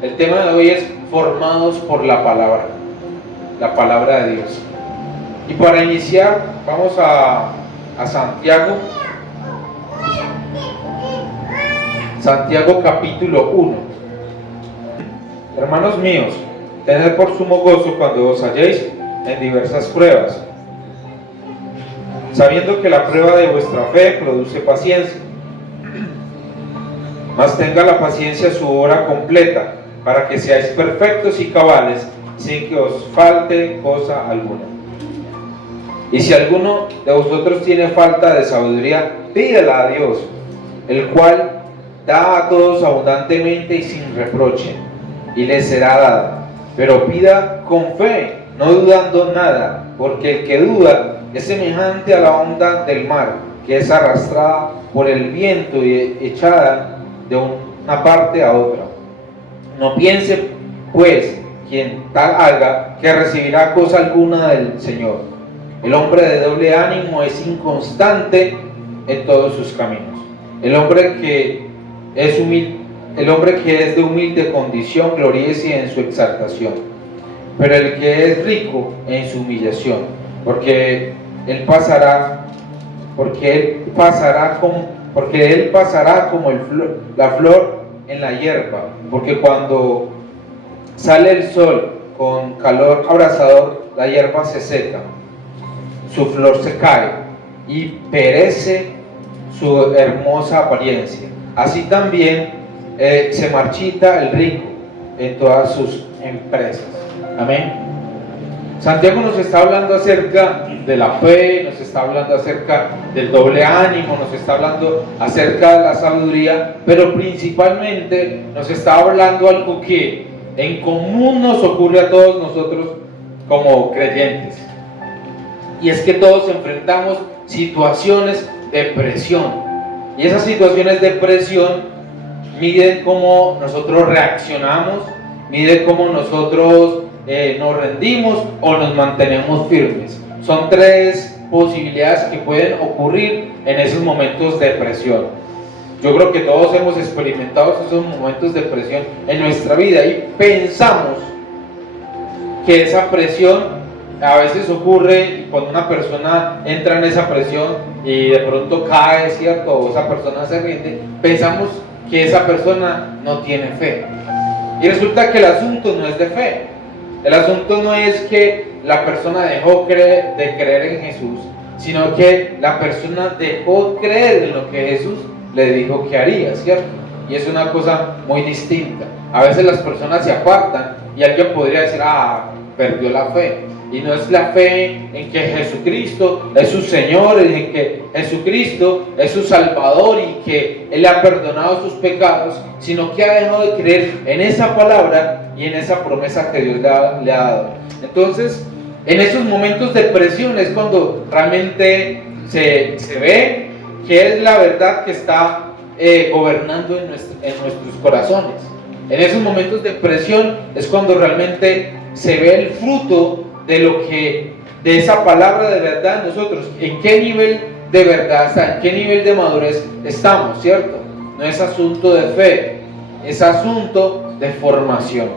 El tema de hoy es formados por la palabra de Dios. Y para iniciar, vamos a Santiago capítulo 1. Hermanos míos, tened por sumo gozo cuando os halléis en diversas pruebas, sabiendo que la prueba de vuestra fe produce paciencia. Mas tenga la paciencia su obra completa, para que seáis perfectos y cabales, sin que os falte cosa alguna. Y si alguno de vosotros tiene falta de sabiduría, pídela a Dios, el cual da a todos abundantemente y sin reproche, y le será dada. Pero pida con fe, no dudando nada, porque el que duda es semejante a la onda del mar, que es arrastrada por el viento y echada de una parte a otra. No piense, pues, quien tal haga, que recibirá cosa alguna del Señor. El hombre de doble ánimo es inconstante en todos sus caminos. El hombre que es de humilde condición, gloríese en su exaltación, pero el que es rico en su humillación, porque él pasará como la flor en la hierba, porque cuando sale el sol con calor abrasador, la hierba se seca, su flor se cae y perece su hermosa apariencia. Así también se marchita el rico en todas sus empresas. Amén. Santiago nos está hablando acerca de la fe, nos está hablando acerca del doble ánimo, nos está hablando acerca de la sabiduría, pero principalmente nos está hablando algo que en común nos ocurre a todos nosotros como creyentes. Y es que todos enfrentamos situaciones de presión. Y esas situaciones de presión miden cómo nosotros reaccionamos, miden cómo nosotros nos rendimos o nos mantenemos firmes. Son tres posibilidades que pueden ocurrir en esos momentos de presión. Yo creo que todos hemos experimentado esos momentos de presión en nuestra vida y pensamos que esa presión a veces ocurre cuando una persona entra en esa presión y de pronto cae, ¿cierto? O esa persona se rinde, pensamos que esa persona no tiene fe. Y resulta que el asunto no es de fe. El asunto no es que la persona dejó de creer en Jesús, sino que la persona dejó creer en lo que Jesús le dijo que haría, ¿cierto? Y es una cosa muy distinta. A veces las personas se apartan y alguien podría decir, perdió la fe. Y no es la fe en que Jesucristo es su Señor, en que Jesucristo es su Salvador y que Él le ha perdonado sus pecados, sino que ha dejado de creer en esa palabra y en esa promesa que Dios le ha dado. Entonces, en esos momentos de presión es cuando realmente se ve que es la verdad que está gobernando en nuestros corazones. En esos momentos de presión es cuando realmente se ve el fruto de esa palabra de verdad en nosotros, en qué nivel de verdad está, en qué nivel de madurez estamos, ¿cierto? No es asunto de fe, es asunto de formación.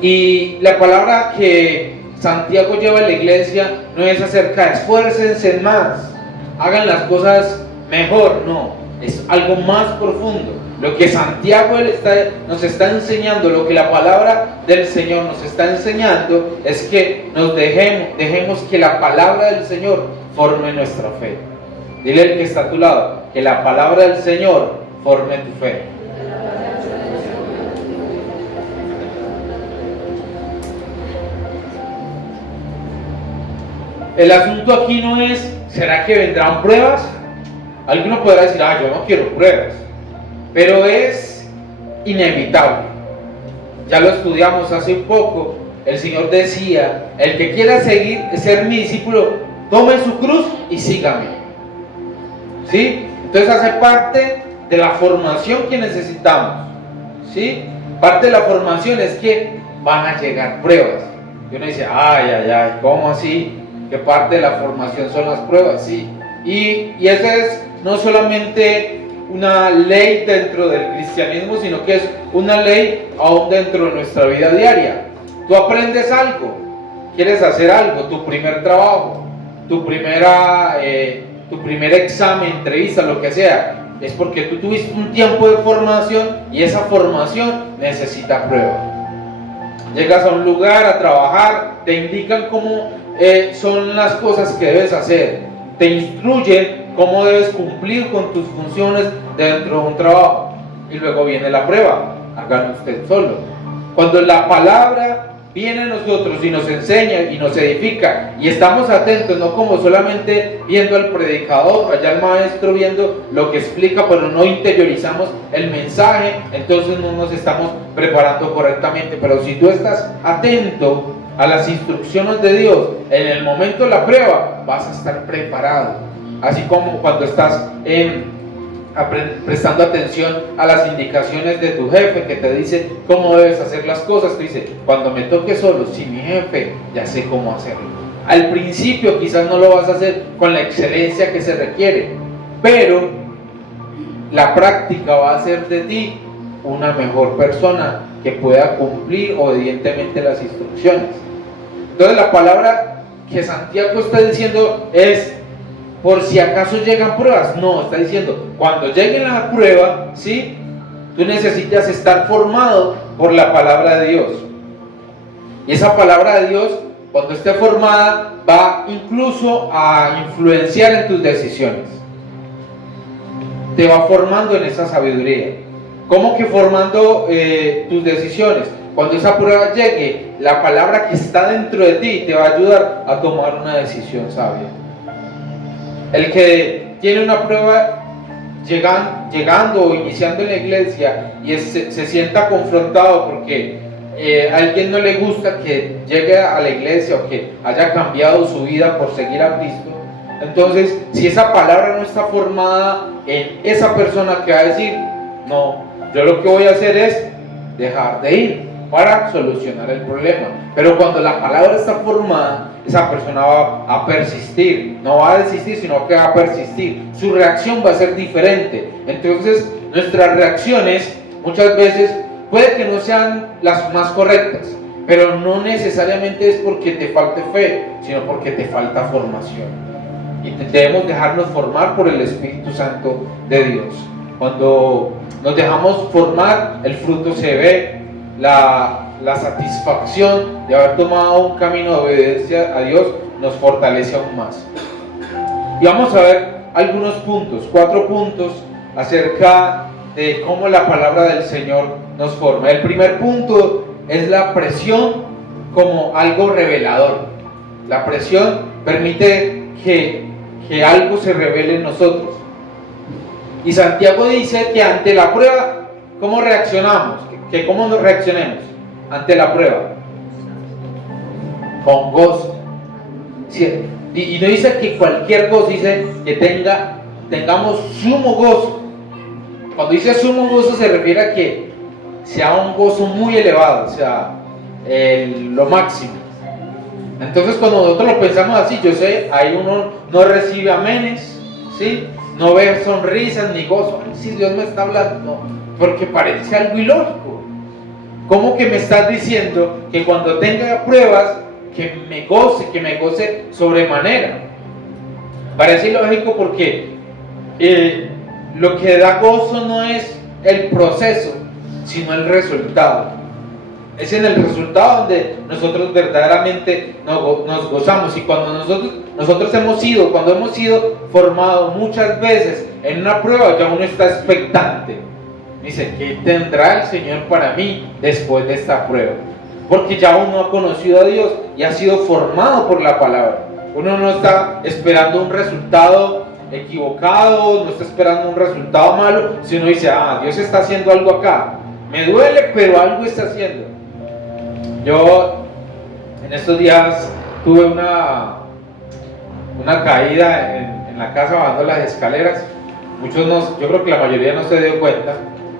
Y la palabra que Santiago lleva a la iglesia no es acerca de esfuércense más, hagan las cosas mejor, no, es algo más profundo. Lo que Santiago nos está enseñando, lo que la palabra del Señor nos está enseñando, es que nos dejemos que la palabra del Señor forme nuestra fe. Dile al que está a tu lado, que la palabra del Señor forme tu fe. El asunto aquí no es, ¿será que vendrán pruebas? Alguno podrá decir, yo no quiero pruebas. Pero es inevitable. Ya lo estudiamos hace un poco. El Señor decía, el que quiera ser mi discípulo, tome su cruz y sígame. ¿Sí? Entonces hace parte de la formación que necesitamos. ¿Sí? Parte de la formación es que van a llegar pruebas. Y uno dice, ¿cómo así? ¿Qué parte de la formación son las pruebas? Sí. Y eso es no solamente una ley dentro del cristianismo, sino que es una ley aún dentro de nuestra vida diaria. Tú aprendes algo, quieres hacer algo, tu primer trabajo, tu primer examen, entrevista, lo que sea, es porque tú tuviste un tiempo de formación y esa formación necesita prueba. Llegas a un lugar a trabajar, te indican cómo son las cosas que debes hacer, te instruyen cómo debes cumplir con tus funciones dentro de un trabajo, y luego viene la prueba. Hágalo usted solo. Cuando la palabra viene a nosotros y nos enseña y nos edifica, y estamos atentos, no como solamente viendo al predicador, allá el maestro viendo lo que explica, pero no interiorizamos el mensaje, entonces no nos estamos preparando correctamente. Pero si tú estás atento a las instrucciones de Dios, en el momento de la prueba vas a estar preparado. Así como cuando estás prestando atención a las indicaciones de tu jefe, que te dice cómo debes hacer las cosas, te dice, cuando me toque solo, si mi jefe, ya sé cómo hacerlo. Al principio quizás no lo vas a hacer con la excelencia que se requiere, pero la práctica va a hacer de ti una mejor persona que pueda cumplir obedientemente las instrucciones. Entonces la palabra que Santiago está diciendo es: por si acaso llegan pruebas. No, está diciendo, cuando lleguen la prueba, ¿sí?, tú necesitas estar formado por la palabra de Dios. Y esa palabra de Dios, cuando esté formada, va incluso a influenciar en tus decisiones. Te va formando en esa sabiduría. ¿Cómo que formando tus decisiones? Cuando esa prueba llegue, la palabra que está dentro de ti te va a ayudar a tomar una decisión sabia. El que tiene una prueba llegando o iniciando en la iglesia y se sienta confrontado porque a alguien no le gusta que llegue a la iglesia o que haya cambiado su vida por seguir a Cristo, entonces si esa palabra no está formada en esa persona que va a decir, no, yo lo que voy a hacer es dejar de ir para solucionar el problema. Pero cuando la palabra está formada, esa persona va a persistir, no va a desistir, sino que va a persistir. Su reacción va a ser diferente. Entonces, nuestras reacciones muchas veces puede que no sean las más correctas, pero no necesariamente es porque te falte fe, sino porque te falta formación. Y debemos dejarnos formar por el Espíritu Santo de Dios. Cuando nos dejamos formar, el fruto se ve, la satisfacción de haber tomado un camino de obediencia a Dios nos fortalece aún más. Y vamos a ver algunos puntos, 4 puntos acerca de cómo la palabra del Señor nos forma. El primer punto es la presión como algo revelador. La presión permite que algo se revele en nosotros. Y Santiago dice que ante la prueba, ¿cómo reaccionamos? Que cómo nos reaccionemos ante la prueba, con gozo. ¿Sí? Y no dice que cualquier gozo, dice que tengamos sumo gozo. Cuando dice sumo gozo se refiere a que sea un gozo muy elevado, o sea, lo máximo. Entonces cuando nosotros lo pensamos así, yo sé, ahí uno no recibe amenes, ¿sí?, no ve sonrisas ni gozo. Ay, sí, Dios me está hablando, no, porque parece algo ilógico. ¿Cómo que me estás diciendo que cuando tenga pruebas que me goce sobremanera? Parece ilógico porque lo que da gozo no es el proceso, sino el resultado. Es en el resultado donde nosotros verdaderamente nos gozamos. Y cuando nosotros hemos sido formados muchas veces en una prueba, ya uno está expectante. Dice, ¿qué tendrá el Señor para mí después de esta prueba? Porque ya uno ha conocido a Dios y ha sido formado por la palabra. Uno no está esperando un resultado equivocado, no está esperando un resultado malo, sino dice, Dios está haciendo algo acá. Me duele, pero algo está haciendo. Yo en estos días tuve una caída en la casa bajando las escaleras. Yo creo que la mayoría no se dio cuenta,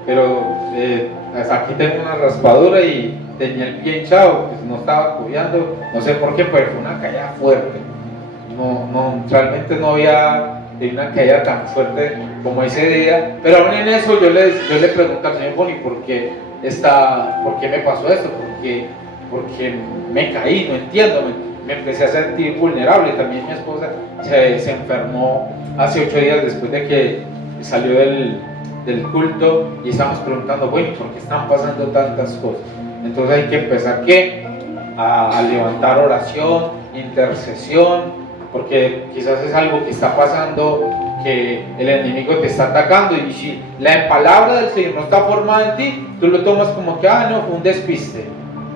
pero aquí tengo una raspadura y tenía el pie hinchado, pues no estaba cuidando, no sé por qué, pero fue una caída fuerte. Realmente no había una caída tan fuerte como ese día, pero aún en eso yo le pregunto al Señor, bueno, ¿y por qué me pasó esto? Porque me caí, no entiendo, me empecé a sentir vulnerable. También mi esposa se enfermó hace 8 días después de que salió del culto, y estamos preguntando, bueno, ¿por qué están pasando tantas cosas? Entonces hay que empezar a levantar oración, intercesión, porque quizás es algo que está pasando, que el enemigo te está atacando, y si la palabra del Señor no está formada en ti, tú lo tomas como que, no, fue un despiste,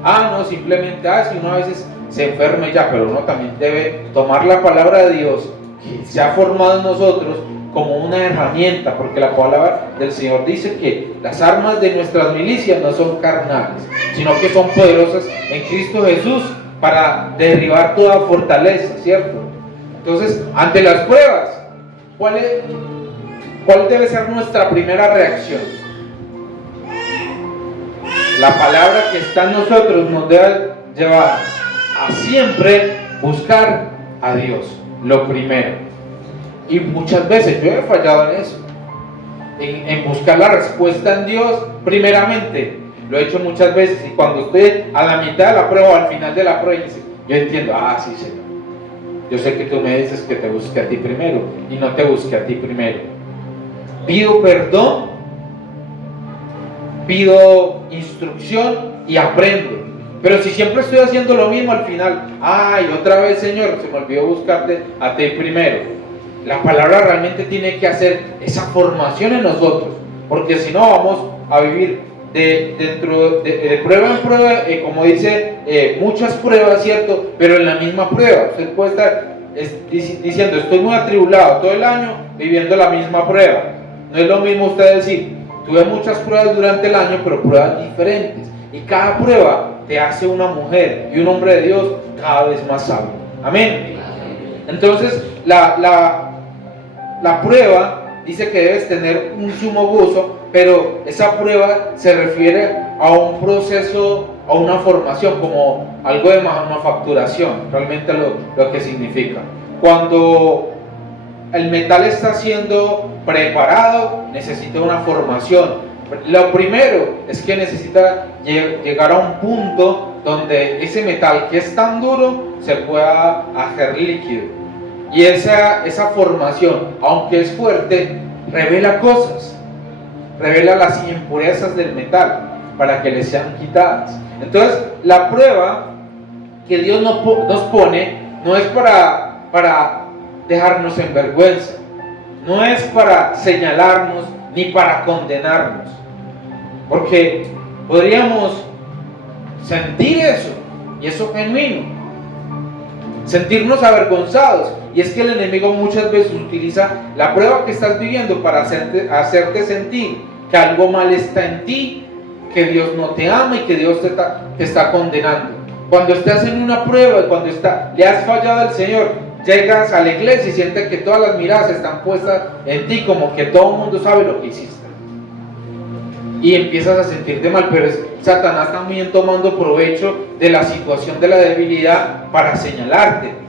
no, simplemente, si uno a veces se enferma y ya, pero uno también debe tomar la palabra de Dios que se ha formado en nosotros como una herramienta, porque la palabra del Señor dice que las armas de nuestras milicias no son carnales, sino que son poderosas en Cristo Jesús para derribar toda fortaleza, ¿cierto? Entonces, ante las pruebas, ¿cuál debe ser nuestra primera reacción? La palabra que está en nosotros nos debe llevar a siempre buscar a Dios, lo primero. Y muchas veces yo he fallado en eso, en buscar la respuesta en Dios primeramente. Lo he hecho muchas veces, y cuando estoy a la mitad de la prueba o al final de la prueba, yo entiendo, sí, Señor, yo sé que tú me dices que te busque a ti primero, y no te busque a ti primero. Pido perdón, pido instrucción y aprendo. Pero si siempre estoy haciendo lo mismo, al final, otra vez, Señor, se me olvidó buscarte a ti primero. La palabra realmente tiene que hacer esa formación en nosotros, porque si no vamos a vivir de prueba en prueba, como dice, muchas pruebas, ¿cierto? Pero en la misma prueba. Usted puede estar diciendo, estoy muy atribulado todo el año viviendo la misma prueba. No es lo mismo usted decir, tuve muchas pruebas durante el año, pero pruebas diferentes, y cada prueba te hace una mujer y un hombre de Dios cada vez más sabio. Amén. Entonces la prueba dice que debes tener un sumo gozo, pero esa prueba se refiere a un proceso, a una formación, como algo de manufacturación, realmente lo que significa. Cuando el metal está siendo preparado, necesita una formación. Lo primero es que necesita llegar a un punto donde ese metal que es tan duro se pueda hacer líquido. Y esa formación, aunque es fuerte, revela cosas, revela las impurezas del metal para que le sean quitadas. Entonces, la prueba que Dios nos pone no es para dejarnos en vergüenza, no es para señalarnos ni para condenarnos, porque podríamos sentir eso, y eso es genuino, sentirnos avergonzados. Y es que el enemigo muchas veces utiliza la prueba que estás viviendo para hacerte sentir que algo mal está en ti, que Dios no te ama y que Dios te está condenando. Cuando estás en una prueba y cuando le has fallado al Señor, llegas a la iglesia y sientes que todas las miradas están puestas en ti, como que todo el mundo sabe lo que hiciste. Y empiezas a sentirte mal, pero es Satanás también tomando provecho de la situación de la debilidad para señalarte.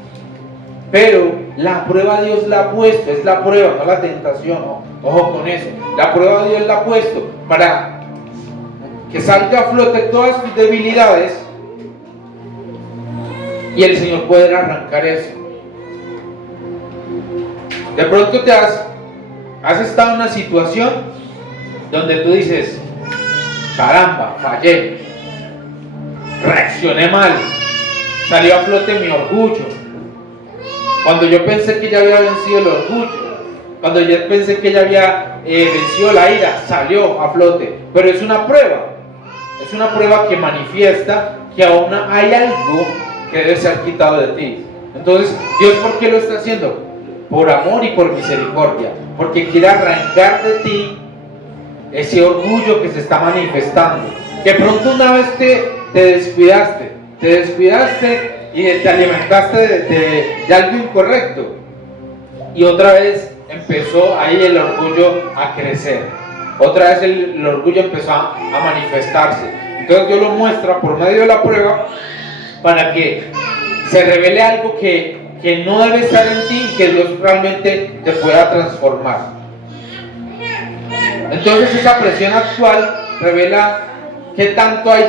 Pero la prueba Dios la ha puesto, es la prueba, no la tentación, ¿no? Ojo con eso. La prueba Dios la ha puesto para que salga a flote todas tus debilidades, y el Señor puede arrancar eso. De pronto has estado en una situación donde tú dices, caramba, fallé, reaccioné mal, salió a flote mi orgullo. Cuando yo pensé que ya había vencido el orgullo, cuando yo pensé que ya había vencido la ira, salió a flote. Pero es una prueba que manifiesta que aún hay algo que debe ser quitado de ti. Entonces, Dios, ¿por qué lo está haciendo? Por amor y por misericordia, porque quiere arrancar de ti ese orgullo que se está manifestando. Que pronto una vez te descuidaste y te alimentaste de algo incorrecto, y otra vez empezó ahí el orgullo a crecer, otra vez el orgullo empezó a manifestarse. Entonces Dios lo muestra por medio de la prueba para que se revele algo que no debe estar en ti y que Dios realmente te pueda transformar. Entonces esa presión actual revela qué tanto hay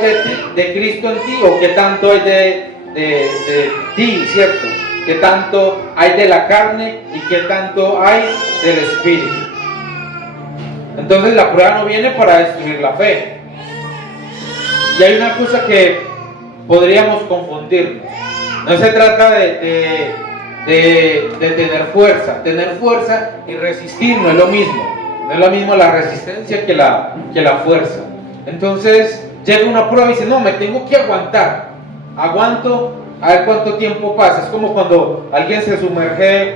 de Cristo en ti o qué tanto hay de ti, ¿cierto? Qué tanto hay de la carne y qué tanto hay del Espíritu. Entonces la prueba no viene para destruir la fe. Y hay una cosa que podríamos confundirnos. No se trata de tener fuerza. Tener fuerza y resistir no es lo mismo. No es lo mismo la resistencia que la fuerza. Entonces llega una prueba y dice, no, me tengo que aguantar. Aguanto a ver cuánto tiempo pasa. Es como cuando alguien se sumerge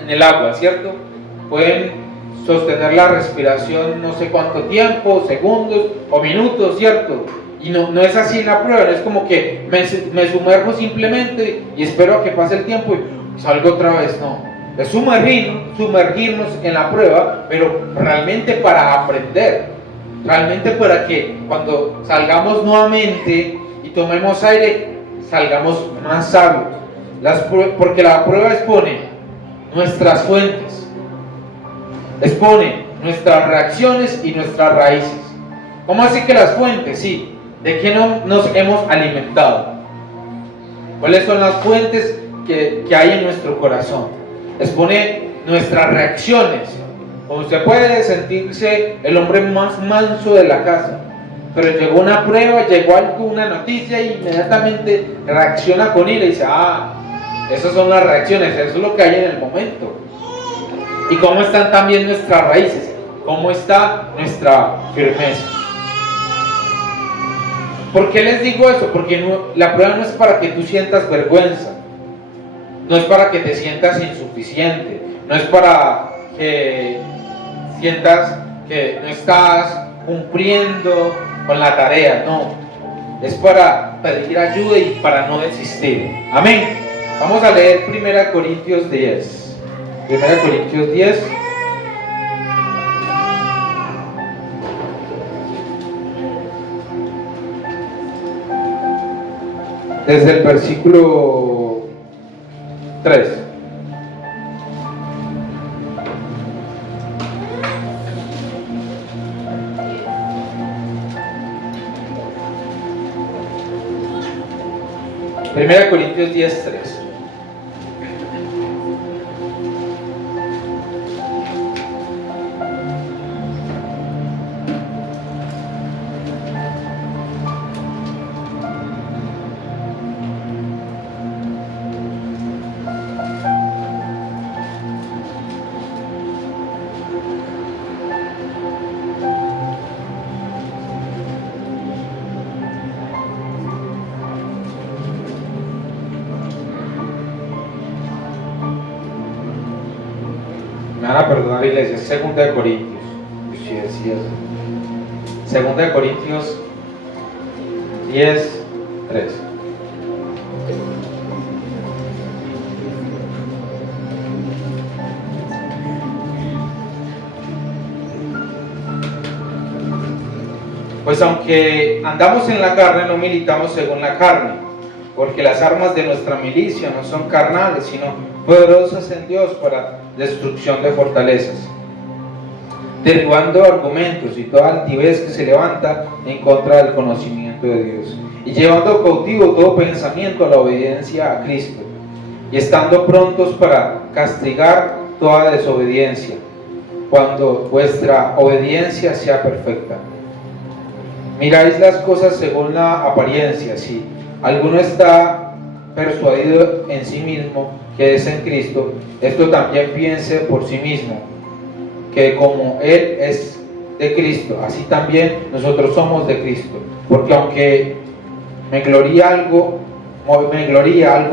en el agua, ¿cierto? Pueden sostener la respiración no sé cuánto tiempo, segundos o minutos, ¿cierto? Y no es así en la prueba, no es como que me sumerjo simplemente y espero a que pase el tiempo y salgo otra vez, no. Es sumergirnos en la prueba, pero realmente para aprender, realmente para que cuando salgamos nuevamente y tomemos aire, salgamos más sabios. Porque la prueba expone nuestras fuentes, expone nuestras reacciones y nuestras raíces. ¿Cómo así que las fuentes? Sí. ¿De qué no nos hemos alimentado? ¿Cuáles son las fuentes que hay en nuestro corazón? Expone nuestras reacciones. Como usted puede sentirse el hombre más manso de la casa, pero llegó una prueba, llegó alguna noticia y inmediatamente reacciona con ira y dice, esas son las reacciones, eso es lo que hay en el momento. ¿Y cómo están también nuestras raíces? ¿Cómo está nuestra firmeza? ¿Por qué les digo eso? Porque la prueba no es para que tú sientas vergüenza, no es para que te sientas insuficiente, no es para que sientas que no estás cumpliendo con la tarea, no, es para pedir ayuda y para no desistir. Amén. Vamos a leer 1 Corintios 10. 1 Corintios 10. Desde el versículo 3. Primera Corintios 10, 3. Me van a perdonar, iglesia, es 2 Corintios. Sí, sí, es. 2 Corintios 10, 3. Pues aunque andamos en la carne, no militamos según la carne, porque las armas de nuestra milicia no son carnales, sino poderosas en Dios para destrucción de fortalezas, derribando argumentos y toda altivez que se levanta en contra del conocimiento de Dios, y llevando cautivo todo pensamiento a la obediencia a Cristo, y estando prontos para castigar toda desobediencia, cuando vuestra obediencia sea perfecta. Miráis las cosas según la apariencia. Si alguno está persuadido en sí mismo que es en Cristo, esto también piense por sí mismo, que como Él es de Cristo, así también nosotros somos de Cristo. Porque aunque me gloría algo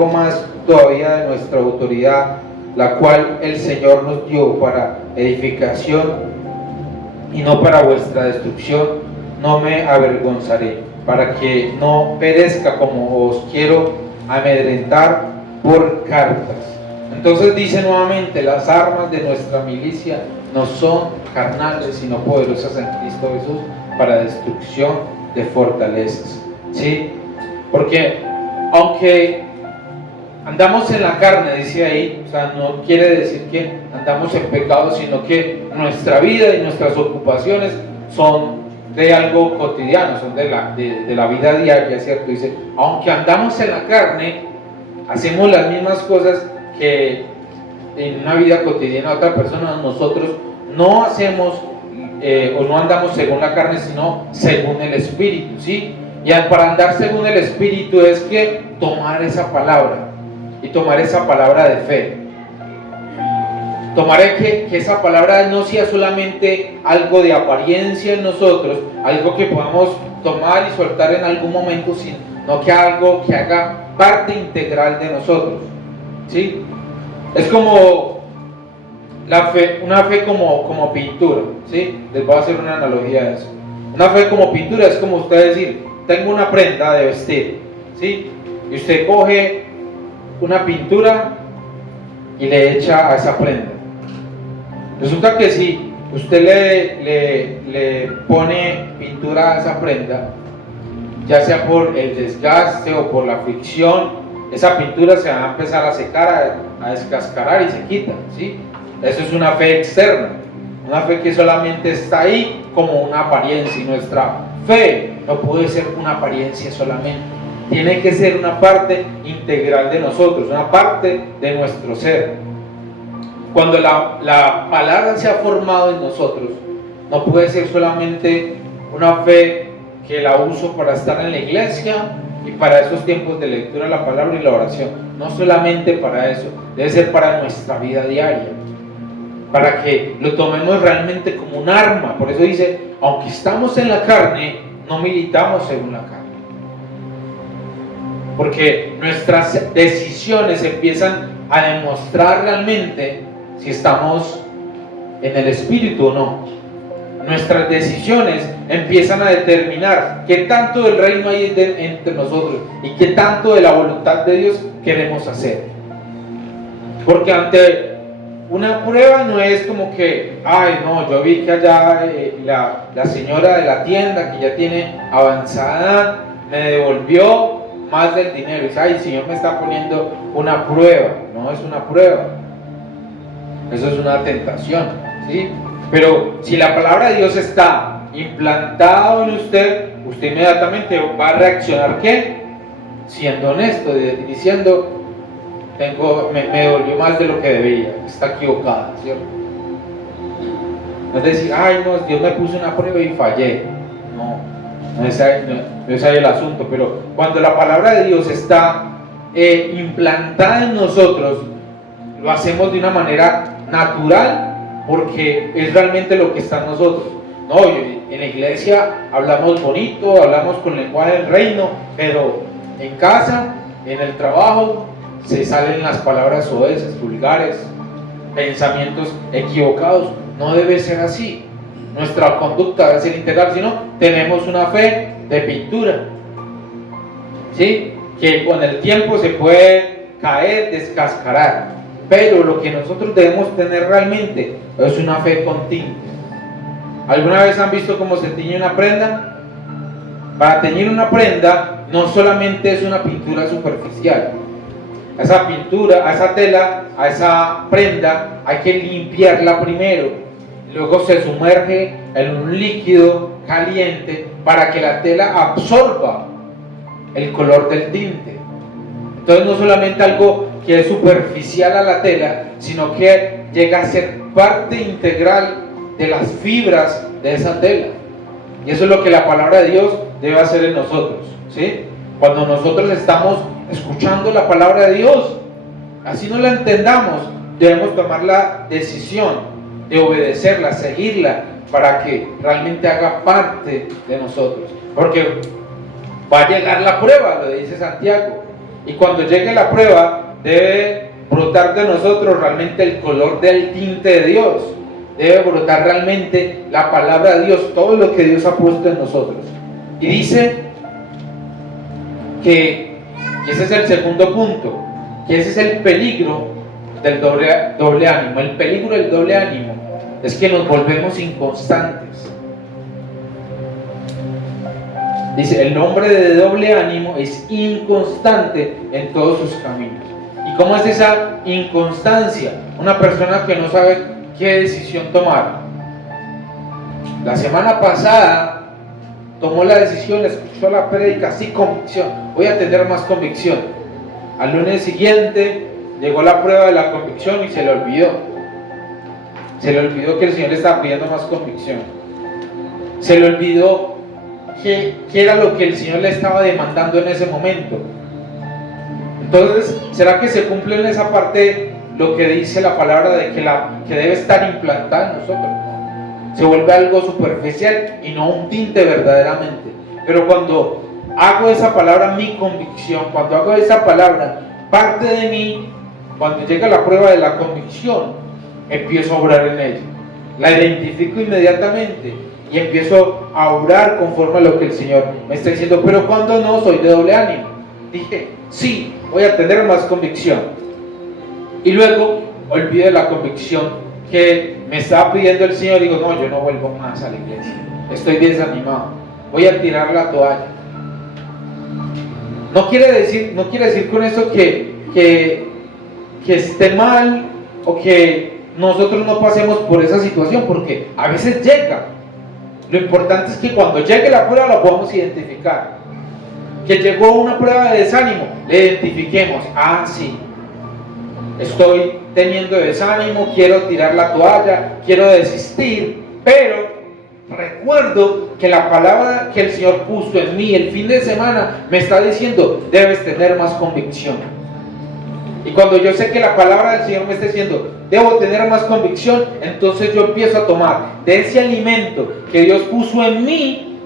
más todavía de nuestra autoridad, la cual el Señor nos dio para edificación y no para vuestra destrucción, no me avergonzaré, para que no perezca como os quiero amedrentar por cartas. Entonces dice nuevamente, las armas de nuestra milicia no son carnales, sino poderosas en Cristo Jesús para destrucción de fortalezas. ¿Sí? Porque aunque andamos en la carne, dice ahí, o sea, no quiere decir que andamos en pecado, sino que nuestra vida y nuestras ocupaciones son de algo cotidiano, son de la vida diaria, ¿cierto? Dice, aunque andamos en la carne, hacemos las mismas cosas que en una vida cotidiana de otra persona. Nosotros no hacemos o no andamos según la carne, sino según el Espíritu, ¿sí? Y para andar según el Espíritu es que tomar esa palabra, y tomar esa palabra de fe. Tomar que esa palabra no sea solamente algo de apariencia en nosotros, algo que podamos tomar y soltar en algún momento, sino que algo que haga parte integral de nosotros, ¿sí? Es como la fe, una fe como pintura, ¿sí? Les voy a hacer una analogía de eso. Una fe como pintura es como usted decir, tengo una prenda de vestir, ¿sí? Y usted coge una pintura y le echa a esa prenda. Resulta que si usted le pone pintura a esa prenda, ya sea por el desgaste o por la fricción, esa pintura se va a empezar a secar, a descascarar y se quita, ¿sí? Eso es una fe externa, una fe que solamente está ahí como una apariencia, y nuestra fe no puede ser una apariencia solamente, tiene que ser una parte integral de nosotros, una parte de nuestro ser. Cuando la palabra se ha formado en nosotros, no puede ser solamente una fe que la uso para estar en la iglesia y para esos tiempos de lectura de la palabra y la oración. No solamente para eso, debe ser para nuestra vida diaria, para que lo tomemos realmente como un arma. Por eso dice, aunque estamos en la carne, no militamos según la carne. Porque nuestras decisiones empiezan a demostrar realmente si estamos en el Espíritu o no. Nuestras decisiones empiezan a determinar qué tanto del reino hay entre nosotros y qué tanto de la voluntad de Dios queremos hacer. Porque ante una prueba no es como que, ay no, yo vi que allá la señora de la tienda que ya tiene avanzada edad me devolvió más del dinero. Y dice, ay, el Señor me está poniendo una prueba. No es una prueba, eso es una tentación, ¿sí? Pero si la palabra de Dios está implantado en usted, usted inmediatamente va a reaccionar, ¿qué? Siendo honesto, diciendo, me devolvió más de lo que debía, está equivocada, ¿cierto? No es decir, ay no, Dios me puso una prueba y fallé. No es ahí el asunto. Pero cuando la palabra de Dios está implantada en nosotros, lo hacemos de una manera natural, porque es realmente lo que está en nosotros. No, en la iglesia hablamos bonito, hablamos con lenguaje del reino, pero en casa, en el trabajo, se salen las palabras soeces, vulgares, pensamientos equivocados. No debe ser así. Nuestra conducta debe ser integral, si no, tenemos una fe de pintura, ¿sí? Que con el tiempo se puede caer, descascarar. Pero lo que nosotros debemos tener realmente es una fe con tinte. ¿Alguna vez han visto cómo se tiñe una prenda? Para teñir una prenda no solamente es una pintura superficial. A esa pintura, a esa tela, a esa prenda hay que limpiarla primero. Luego se sumerge en un líquido caliente para que la tela absorba el color del tinte. Entonces no solamente algo que es superficial a la tela, sino que llega a ser parte integral de las fibras de esa tela. Y eso es lo que la palabra de Dios debe hacer en nosotros, ¿sí? Cuando nosotros estamos escuchando la palabra de Dios, así no la entendamos, debemos tomar la decisión de obedecerla, seguirla, para que realmente haga parte de nosotros. Porque va a llegar la prueba, lo dice Santiago, y cuando llegue la prueba debe brotar de nosotros realmente el color del tinte de Dios, debe brotar realmente la palabra de Dios, todo lo que Dios ha puesto en nosotros. Y dice que, y ese es el segundo punto, que ese es el peligro del doble ánimo. El peligro del doble ánimo es que nos volvemos inconstantes. Dice, el hombre de doble ánimo es inconstante en todos sus caminos. ¿Y cómo es esa inconstancia? Una persona que no sabe qué decisión tomar. La semana pasada tomó la decisión, escuchó la prédica, sí, convicción, voy a tener más convicción. Al lunes siguiente llegó la prueba de la convicción y se le olvidó. Se le olvidó que el Señor le estaba pidiendo más convicción. Se le olvidó qué era lo que el Señor le estaba demandando en ese momento. Entonces, ¿será que se cumple en esa parte lo que dice la palabra de que debe estar implantada en nosotros? ¿No? Se vuelve algo superficial y no un tinte verdaderamente. Pero cuando hago esa palabra mi convicción, cuando hago esa palabra parte de mí, cuando llega la prueba de la convicción, empiezo a orar en ella. La identifico inmediatamente y empiezo a orar conforme a lo que el Señor me está diciendo. Pero cuando no, soy de doble ánimo. Dije, sí, voy a tener más convicción. Y luego olvido la convicción que me estaba pidiendo el Señor. Digo, no, yo no vuelvo más a la iglesia. Estoy desanimado. Voy a tirar la toalla. No quiere decir con eso que esté mal o que nosotros no pasemos por esa situación, porque a veces llega. Lo importante es que cuando llegue la prueba la podamos identificar. Que llegó una prueba de desánimo, le identifiquemos. Ah, sí, estoy teniendo desánimo, quiero tirar la toalla, quiero desistir, pero recuerdo que la palabra que el Señor puso en mí el fin de semana me está diciendo, debes tener más convicción. Y cuando yo sé que la palabra del Señor me está diciendo, debo tener más convicción, entonces yo empiezo a tomar de ese alimento que Dios puso en mí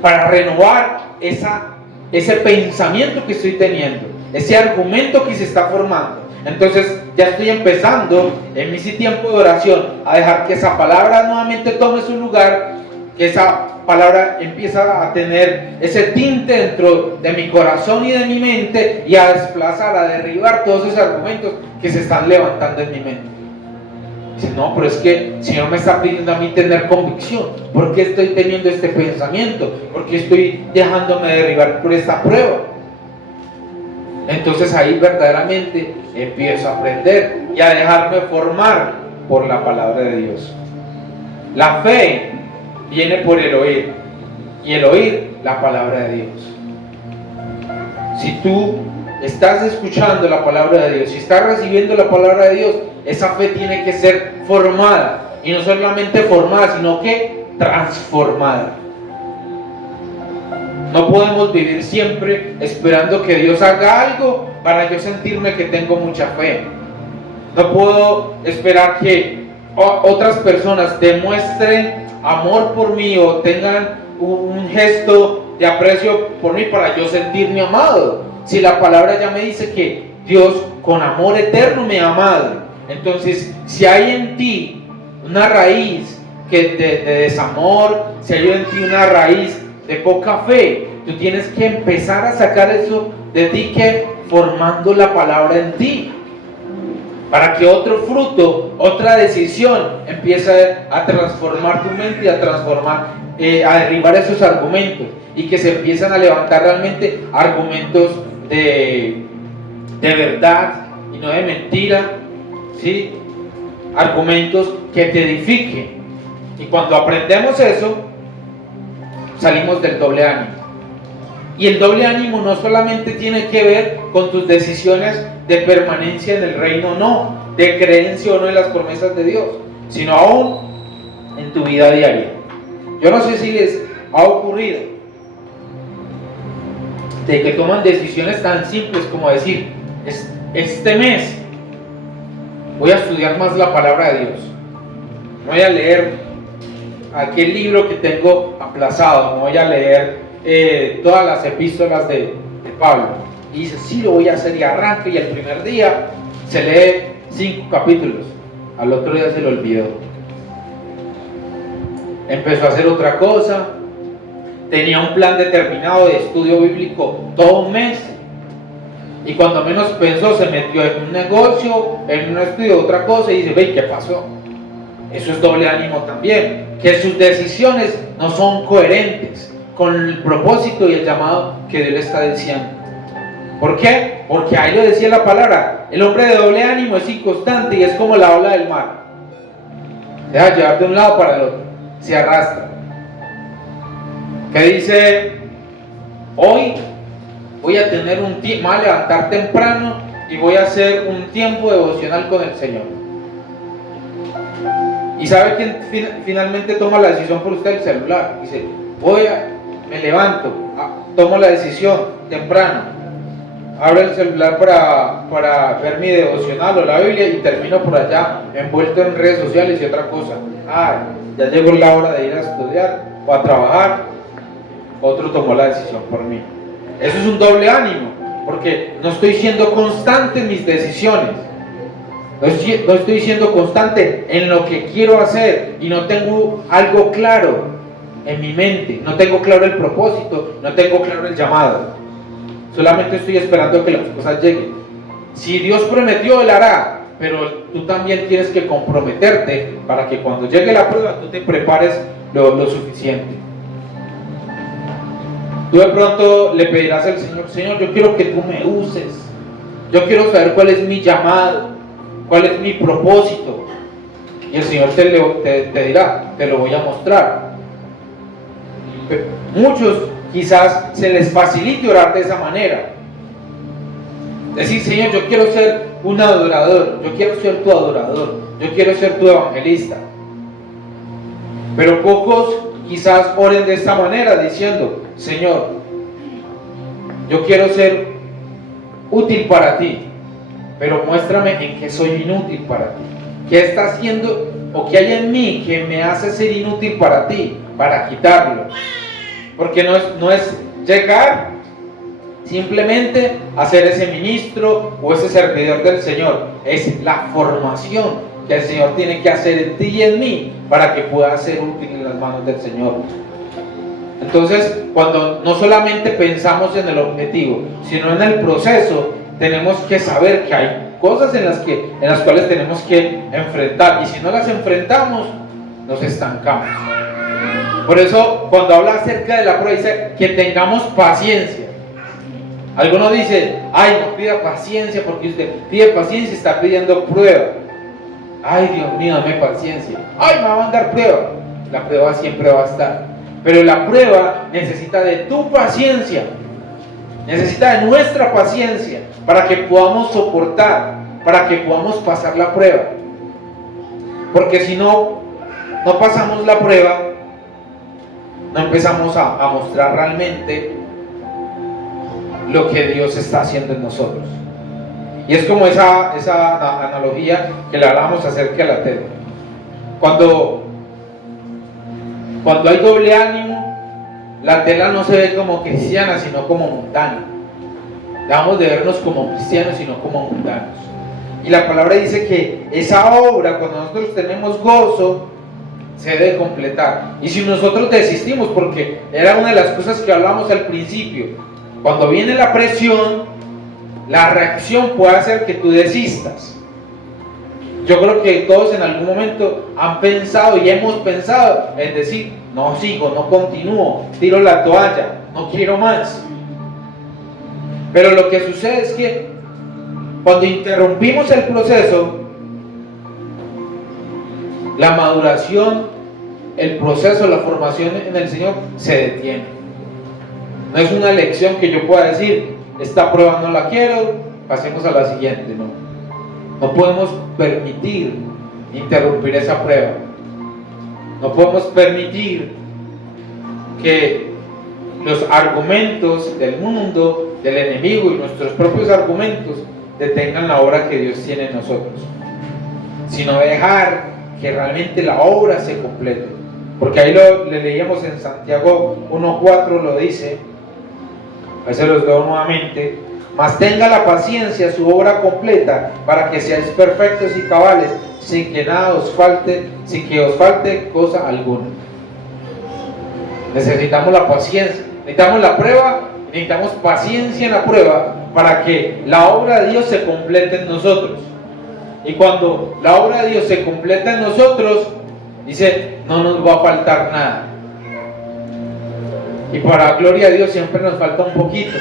para renovar ese pensamiento que estoy teniendo, ese argumento que se está formando. Entonces ya estoy empezando en mi tiempo de oración a dejar que esa palabra nuevamente tome su lugar, que esa palabra empieza a tener ese tinte dentro de mi corazón y de mi mente, y a desplazar, a derribar todos esos argumentos que se están levantando en mi mente. Dice, no, pero es que el Señor me está pidiendo a mí tener convicción. ¿Por qué estoy teniendo este pensamiento? ¿Por qué estoy dejándome derribar por esta prueba? Entonces ahí verdaderamente empiezo a aprender y a dejarme formar por la palabra de Dios. La fe viene por el oír, y el oír la palabra de Dios. Si tú estás escuchando la palabra de Dios, si estás recibiendo la palabra de Dios, esa fe tiene que ser formada, y no solamente formada, sino que transformada. No podemos vivir siempre esperando que Dios haga algo para yo sentirme que tengo mucha fe. No puedo esperar que otras personas demuestren amor por mí o tengan un gesto de aprecio por mí para yo sentirme amado. Si la palabra ya me dice que Dios con amor eterno me ha amado, entonces si hay en ti una raíz de desamor, si hay en ti una raíz de poca fe, tú tienes que empezar a sacar eso de ti, que formando la palabra en ti, para que otro fruto, otra decisión empiece a transformar tu mente y a transformar, a derribar esos argumentos, y que se empiezan a levantar realmente argumentos de verdad y no de mentira, ¿sí? Argumentos que te edifiquen. Y cuando aprendemos eso, salimos del doble ánimo. Y el doble ánimo no solamente tiene que ver con tus decisiones de permanencia en el reino, no, de creencia o no en las promesas de Dios, sino aún en tu vida diaria. Yo no sé si les ha ocurrido de que toman decisiones tan simples como decir, este mes voy a estudiar más la palabra de Dios, voy a leer aquel libro que tengo aplazado, voy a leer todas las epístolas de Pablo, y dice, sí, lo voy a hacer, y arranca, y el primer día se lee 5 capítulos, al otro día se lo olvidó, empezó a hacer otra cosa, tenía un plan determinado de estudio bíblico todo un mes, y cuando menos pensó se metió en un negocio, en un estudio, otra cosa, y dice, ve, ¿qué pasó? Eso es doble ánimo también, que sus decisiones no son coherentes con el propósito y el llamado que Dios le está diciendo. ¿Por qué? Porque ahí lo decía la palabra, el hombre de doble ánimo es inconstante y es como la ola del mar. Se deja llevar de un lado para el otro, se arrastra. Que dice, hoy voy a tener un tiempo, me voy a levantar temprano y voy a hacer un tiempo devocional con el Señor. ¿Y sabe quién finalmente toma la decisión por usted? El celular. Dice, me levanto, tomo la decisión temprano, abro el celular para ver mi devocional o la Biblia y termino por allá envuelto en redes sociales y otra cosa. Ya llegó la hora de ir a estudiar o a trabajar. Otro tomó la decisión por mí. Eso es un doble ánimo, porque no estoy siendo constante en mis decisiones. No estoy siendo constante en lo que quiero hacer y no tengo algo claro en mi mente, no tengo claro el propósito, no tengo claro el llamado. Solamente estoy esperando que las cosas lleguen. Si Dios prometió, Él hará, pero tú también tienes que comprometerte para que cuando llegue la prueba tú te prepares lo suficiente. Tú de pronto le pedirás al Señor, Señor, yo quiero que tú me uses, yo quiero saber cuál es mi llamado, cuál es mi propósito, y el Señor te dirá, te lo voy a mostrar. Muchos quizás se les facilite orar de esa manera, decir, Señor, yo quiero ser un adorador, yo quiero ser tu adorador, yo quiero ser tu evangelista, pero pocos quizás oren de esta manera diciendo, Señor, yo quiero ser útil para ti, pero muéstrame en qué soy inútil para ti. ¿Qué está haciendo o qué hay en mí que me hace ser inútil para ti? Para quitarlo. Porque no es llegar simplemente a ser ese ministro o ese servidor del Señor. Es la formación que el Señor tiene que hacer en ti y en mí para que pueda ser útil en las manos del Señor. Entonces, cuando no solamente pensamos en el objetivo, sino en el proceso, tenemos que saber que hay cosas en las cuales tenemos que enfrentar, y si no las enfrentamos, nos estancamos. Por eso, cuando habla acerca de la prueba, dice que tengamos paciencia. Algunos dicen, no pida paciencia, porque usted pide paciencia y está pidiendo prueba. Dios mío, dame paciencia. Me va a mandar prueba. La prueba siempre va a estar. Pero la prueba necesita de tu paciencia, necesita de nuestra paciencia para que podamos soportar, para que podamos pasar la prueba. Porque si no pasamos la prueba, no empezamos a mostrar realmente lo que Dios está haciendo en nosotros. Y es como esa analogía que le hablamos acerca de la tela. Cuando hay doble ánimo, la tela no se ve como cristiana, sino como mundana. Dejamos de vernos como cristianos, sino como mundanos. Y la palabra dice que esa obra, cuando nosotros tenemos gozo, se debe completar. Y si nosotros desistimos, porque era una de las cosas que hablamos al principio, cuando viene la presión, la reacción puede hacer que tú desistas. Yo creo que todos en algún momento han pensado y hemos pensado en decir, no sigo, no continúo, tiro la toalla, no quiero más. Pero lo que sucede es que cuando interrumpimos el proceso, la maduración, el proceso, la formación en el Señor se detiene. No es una lección que yo pueda decir, esta prueba no la quiero, pasemos a la siguiente. No podemos permitir interrumpir esa prueba. No podemos permitir que los argumentos del mundo, del enemigo y nuestros propios argumentos detengan la obra que Dios tiene en nosotros, sino dejar que realmente la obra se complete. Porque ahí le leíamos en Santiago 1:4, lo dice, ahí se los leo nuevamente: mas tenga la paciencia su obra completa, para que seáis perfectos y cabales, sin que os falte cosa alguna. Necesitamos la paciencia, necesitamos la prueba, necesitamos paciencia en la prueba para que la obra de Dios se complete en nosotros. Y cuando la obra de Dios se completa en nosotros, dice, no nos va a faltar nada. Y para gloria a Dios siempre nos falta un poquito.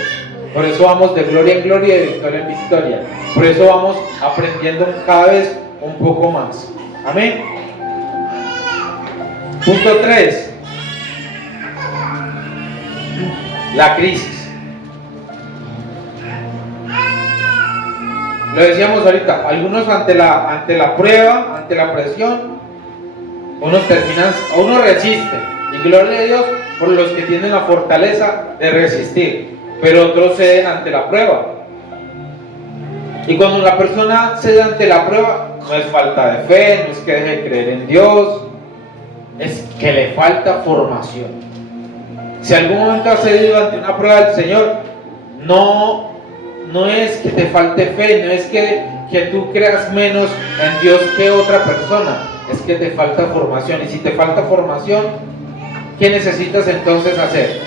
Por eso vamos de gloria en gloria y de victoria en victoria. Por eso vamos aprendiendo cada vez un poco más. Amén. Punto 3. La crisis. Lo decíamos ahorita, algunos ante la prueba, ante la presión, unos resisten. Y gloria a Dios por los que tienen la fortaleza de resistir. Pero otros ceden ante la prueba. Y cuando la persona cede ante la prueba, no es falta de fe, no es que deje de creer en Dios, es que le falta formación. Si algún momento has cedido ante una prueba del Señor, no es que te falte fe, no es que tú creas menos en Dios que otra persona, es que te falta formación. Y si te falta formación, ¿qué necesitas entonces hacer?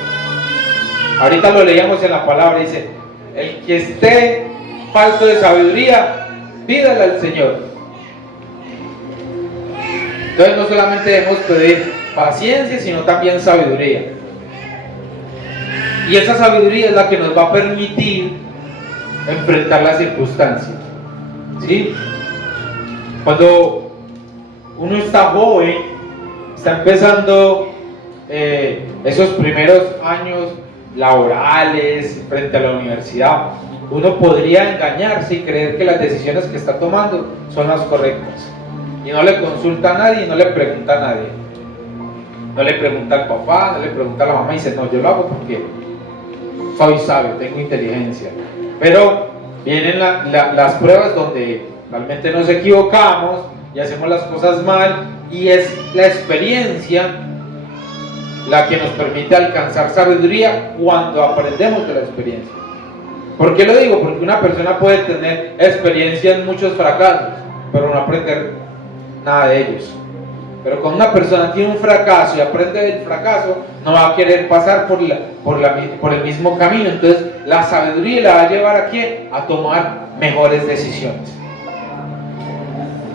Ahorita lo leíamos en la palabra, dice, el que esté falto de sabiduría, pídale al Señor. Entonces no solamente debemos pedir paciencia, sino también sabiduría. Y esa sabiduría es la que nos va a permitir enfrentar las circunstancias. ¿Sí? Cuando uno está joven, está empezando esos primeros años laborales frente a la universidad, uno podría engañarse y creer que las decisiones que está tomando son las correctas. Y no le consulta a nadie, no le pregunta a nadie. No le pregunta al papá, no le pregunta a la mamá y dice, no, yo lo hago porque soy sabio, tengo inteligencia. Pero vienen las pruebas donde realmente nos equivocamos y hacemos las cosas mal, y es la experiencia la que nos permite alcanzar sabiduría cuando aprendemos de la experiencia. ¿Por qué lo digo? Porque una persona puede tener experiencia en muchos fracasos, pero no aprender nada de ellos. Pero cuando una persona tiene un fracaso y aprende del fracaso, no va a querer pasar por el mismo camino. Entonces la sabiduría la va a llevar ¿a quién? A tomar mejores decisiones.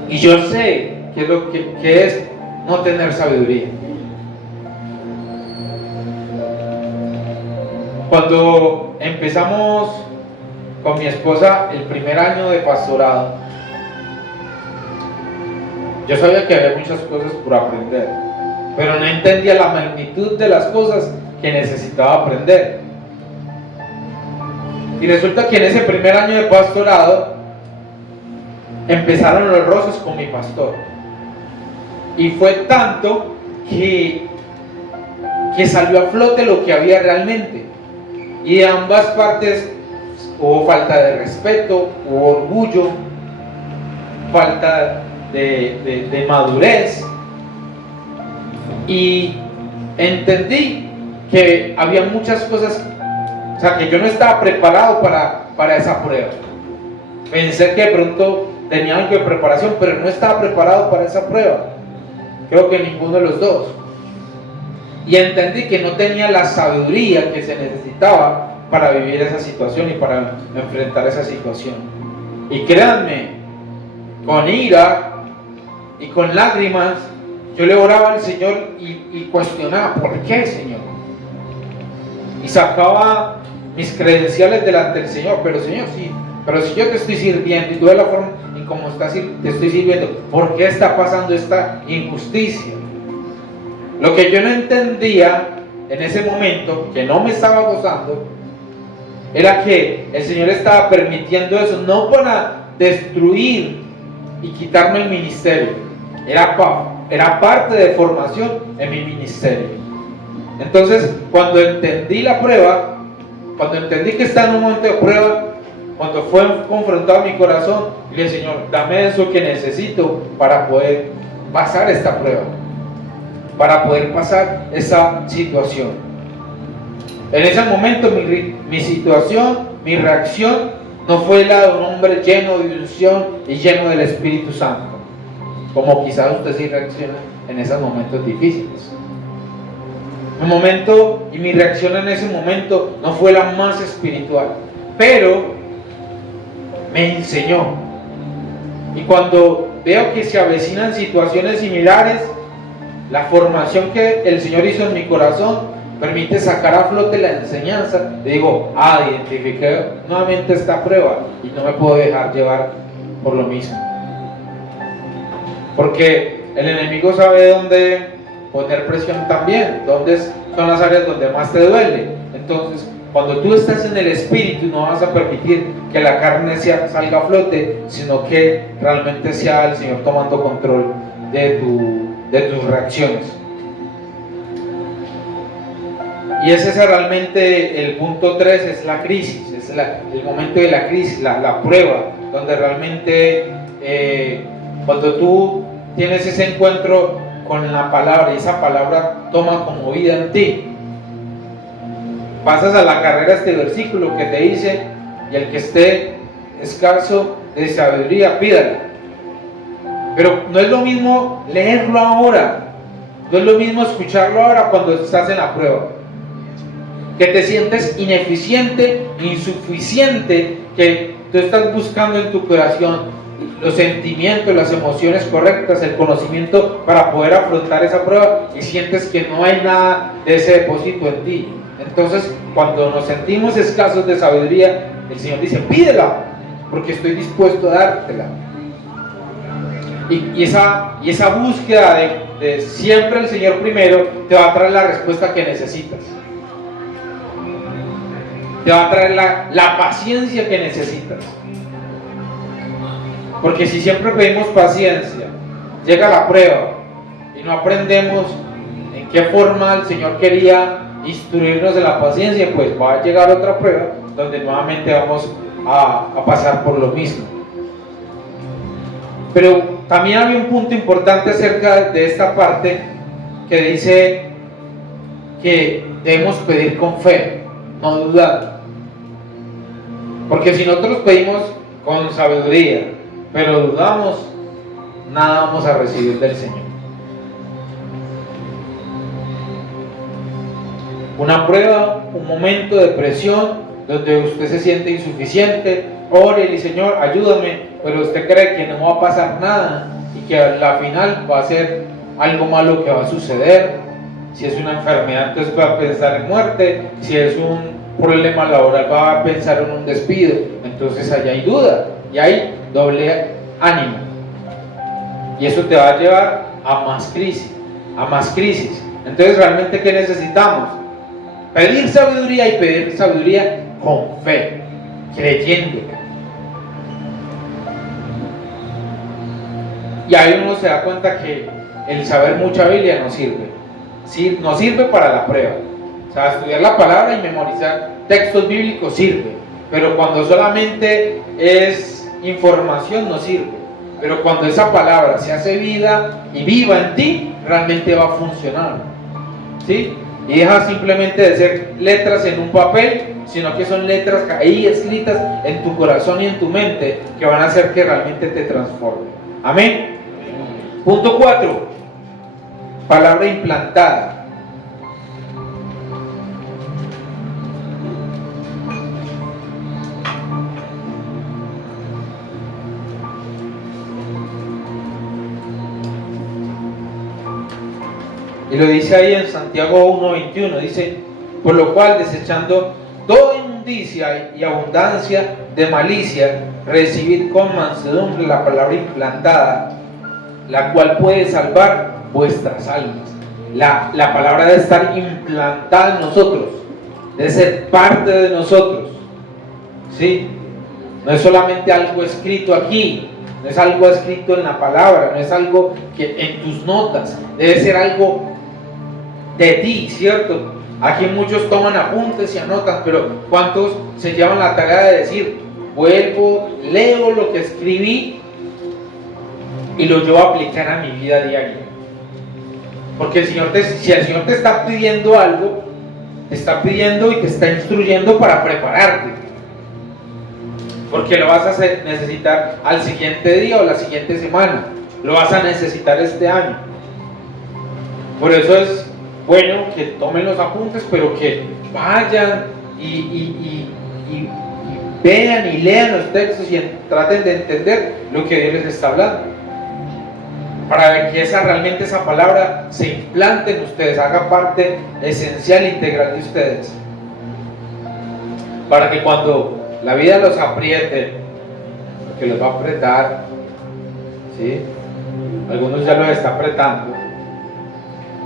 Y yo sé que es no tener sabiduría. Cuando empezamos con mi esposa el primer año de pastorado, yo sabía que había muchas cosas por aprender, pero no entendía la magnitud de las cosas que necesitaba aprender. Y resulta que en ese primer año de pastorado empezaron los roces con mi pastor. Y fue tanto que salió a flote lo que había realmente. Y de ambas partes hubo falta de respeto, hubo orgullo, falta de madurez. Y entendí que había muchas cosas, o sea, que yo no estaba preparado para esa prueba. Pensé que de pronto tenía algo de preparación, pero no estaba preparado para esa prueba. Creo que ninguno de los dos. Y entendí que no tenía la sabiduría que se necesitaba para vivir esa situación y para enfrentar esa situación. Y créanme, con ira y con lágrimas, yo le oraba al Señor y cuestionaba, ¿por qué, Señor? Y sacaba mis credenciales delante del Señor, pero Señor, sí, pero si yo te estoy sirviendo y tú de la forma en cómo te estoy sirviendo, ¿por qué está pasando esta injusticia? Lo que yo no entendía en ese momento, que no me estaba gozando, era que el Señor estaba permitiendo eso, no para destruir y quitarme el ministerio, era parte de formación en mi ministerio. Entonces, cuando entendí la prueba, cuando entendí que estaba en un momento de prueba, cuando fue confrontado mi corazón, le dije, Señor, dame eso que necesito para poder pasar esta prueba, para poder pasar esa situación. En ese momento mi situación, mi reacción no fue la de un hombre lleno de ilusión y lleno del Espíritu Santo, como quizás usted sí reacciona en esos momentos difíciles. Mi reacción en ese momento no fue la más espiritual, pero me enseñó. Y cuando veo que se avecinan situaciones similares, la formación que el Señor hizo en mi corazón permite sacar a flote la enseñanza, digo, identifiqué nuevamente esta prueba y no me puedo dejar llevar por lo mismo. Porque el enemigo sabe dónde poner presión también, dónde son las áreas donde más te duele. Entonces, cuando tú estás en el espíritu, no vas a permitir que la carne salga a flote, sino que realmente sea el Señor tomando control de tus reacciones. Y ese es realmente el punto 3, es la crisis, es el momento de la crisis, la prueba, donde realmente cuando tú tienes ese encuentro con la palabra y esa palabra toma como vida en ti, pasas a la carrera este versículo que te dice: y el que esté escaso de sabiduría, pídala. Pero no es lo mismo leerlo ahora, no es lo mismo escucharlo ahora cuando estás en la prueba, que te sientes ineficiente, insuficiente, que tú estás buscando en tu corazón los sentimientos, las emociones correctas, el conocimiento para poder afrontar esa prueba, y sientes que no hay nada de ese depósito en ti. Entonces, cuando nos sentimos escasos de sabiduría, el Señor dice: pídela, porque estoy dispuesto a dártela. Y esa búsqueda de siempre el Señor primero te va a traer la respuesta que necesitas. Te va a traer la paciencia que necesitas. Porque si siempre pedimos paciencia, llega la prueba y no aprendemos en qué forma el Señor quería instruirnos de la paciencia, pues va a llegar otra prueba donde nuevamente vamos a pasar por lo mismo. Pero también había un punto importante acerca de esta parte que dice que debemos pedir con fe, no dudar. Porque si nosotros pedimos con sabiduría, pero dudamos, nada vamos a recibir del Señor. Una prueba, un momento de presión donde usted se siente insuficiente, ore y Señor, ayúdame, pero usted cree que no va a pasar nada y que a la final va a ser algo malo que va a suceder. Si es una enfermedad, entonces va a pensar en muerte. Si es un problema laboral, va a pensar en un despido. Entonces allá hay duda y hay doble ánimo, y eso te va a llevar a más crisis, Entonces, realmente, ¿qué necesitamos? Pedir sabiduría, y pedir sabiduría con fe, creyendo. Y ahí uno se da cuenta que el saber mucha Biblia no sirve. ¿Sí? No sirve para la prueba. O sea, estudiar la palabra y memorizar textos bíblicos sirve, pero cuando solamente es información no sirve. Pero cuando esa palabra se hace vida y viva en ti, realmente va a funcionar, ¿sí? Y deja simplemente de ser letras en un papel, sino que son letras ahí escritas en tu corazón y en tu mente, que van a hacer que realmente te transforme. Amén. Punto 4, palabra implantada. Y lo dice ahí en Santiago 1:21, dice: por lo cual, desechando toda inmundicia y abundancia de malicia, recibid con mansedumbre la palabra implantada, la cual puede salvar vuestras almas. La palabra debe estar implantada en nosotros, debe ser parte de nosotros, ¿sí? No es solamente algo escrito aquí, no es algo escrito en la palabra, no es algo que en tus notas, debe ser algo de ti, ¿cierto? Aquí muchos toman apuntes y anotan, pero ¿cuántos se llevan la tarea de decir: vuelvo, leo lo que escribí y lo llevo a aplicar a mi vida diaria? Porque el Señor si el Señor te está pidiendo algo, te está pidiendo y te está instruyendo para prepararte, porque lo vas a necesitar al siguiente día o la siguiente semana, lo vas a necesitar este año. Por eso es bueno que tomen los apuntes, pero que vayan y vean y lean los textos y traten de entender lo que Dios les está hablando. para que realmente esa palabra se implante en ustedes, haga parte esencial e integral de ustedes, para que cuando la vida los apriete, porque los va a apretar, ¿sí? Algunos ya los está apretando,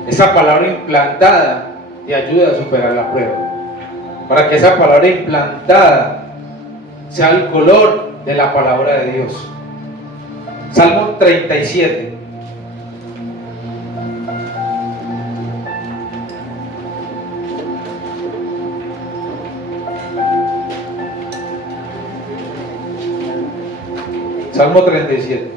esa palabra implantada te ayuda a superar la prueba, para que esa palabra implantada sea el color de la palabra de Dios. Salmo 37. Salmo 37.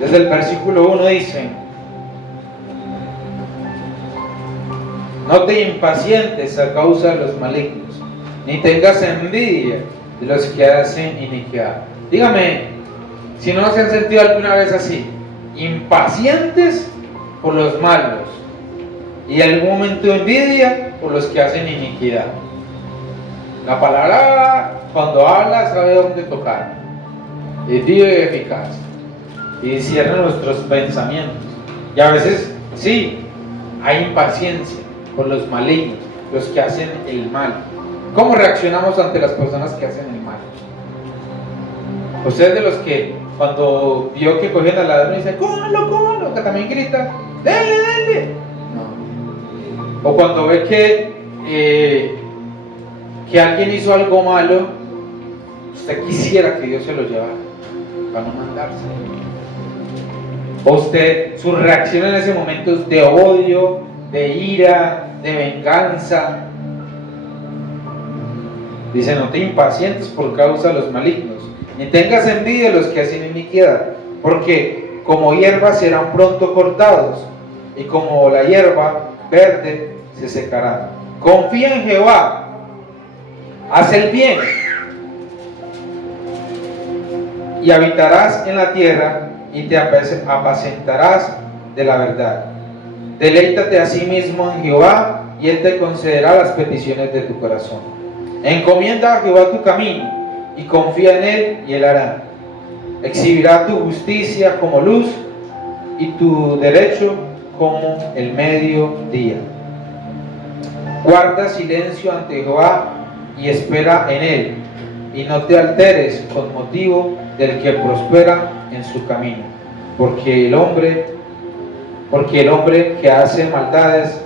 Desde el versículo 1 dice: no te impacientes a causa de los malignos, ni tengas envidia de los que hacen iniquidad. Dígame, si no se han sentido alguna vez así, impacientes por los malos y en algún momento envidia por los que hacen iniquidad. La palabra, cuando habla, sabe dónde tocar, es viva y eficaz y cierra nuestros pensamientos. Y a veces sí, hay impaciencia por los malignos, los que hacen el mal. ¿Cómo reaccionamos ante las personas que hacen el mal? Usted es de los que cuando vio que cogían al ladrón dice: cójalo, cójalo, que también grita: dele, dele. No. O cuando ve que alguien hizo algo malo, usted quisiera que Dios se lo llevara para no mandarse. O usted, su reacción en ese momento es de odio, de ira, de venganza. Dice: no te impacientes por causa de los malignos, ni tengas envidia de los que hacen iniquidad, porque como hierba serán pronto cortados, y como la hierba verde se secarán. Confía en Jehová, haz el bien, y habitarás en la tierra, y te apacentarás de la verdad. Deleítate a sí mismo en Jehová, y Él te concederá las peticiones de tu corazón. Encomienda a Jehová tu camino, y confía en Él, y Él hará. Exhibirá tu justicia como luz, y tu derecho como el mediodía. Guarda silencio ante Jehová, y espera en Él, y no te alteres con motivo del que prospera en su camino, porque el hombre que hace maldades,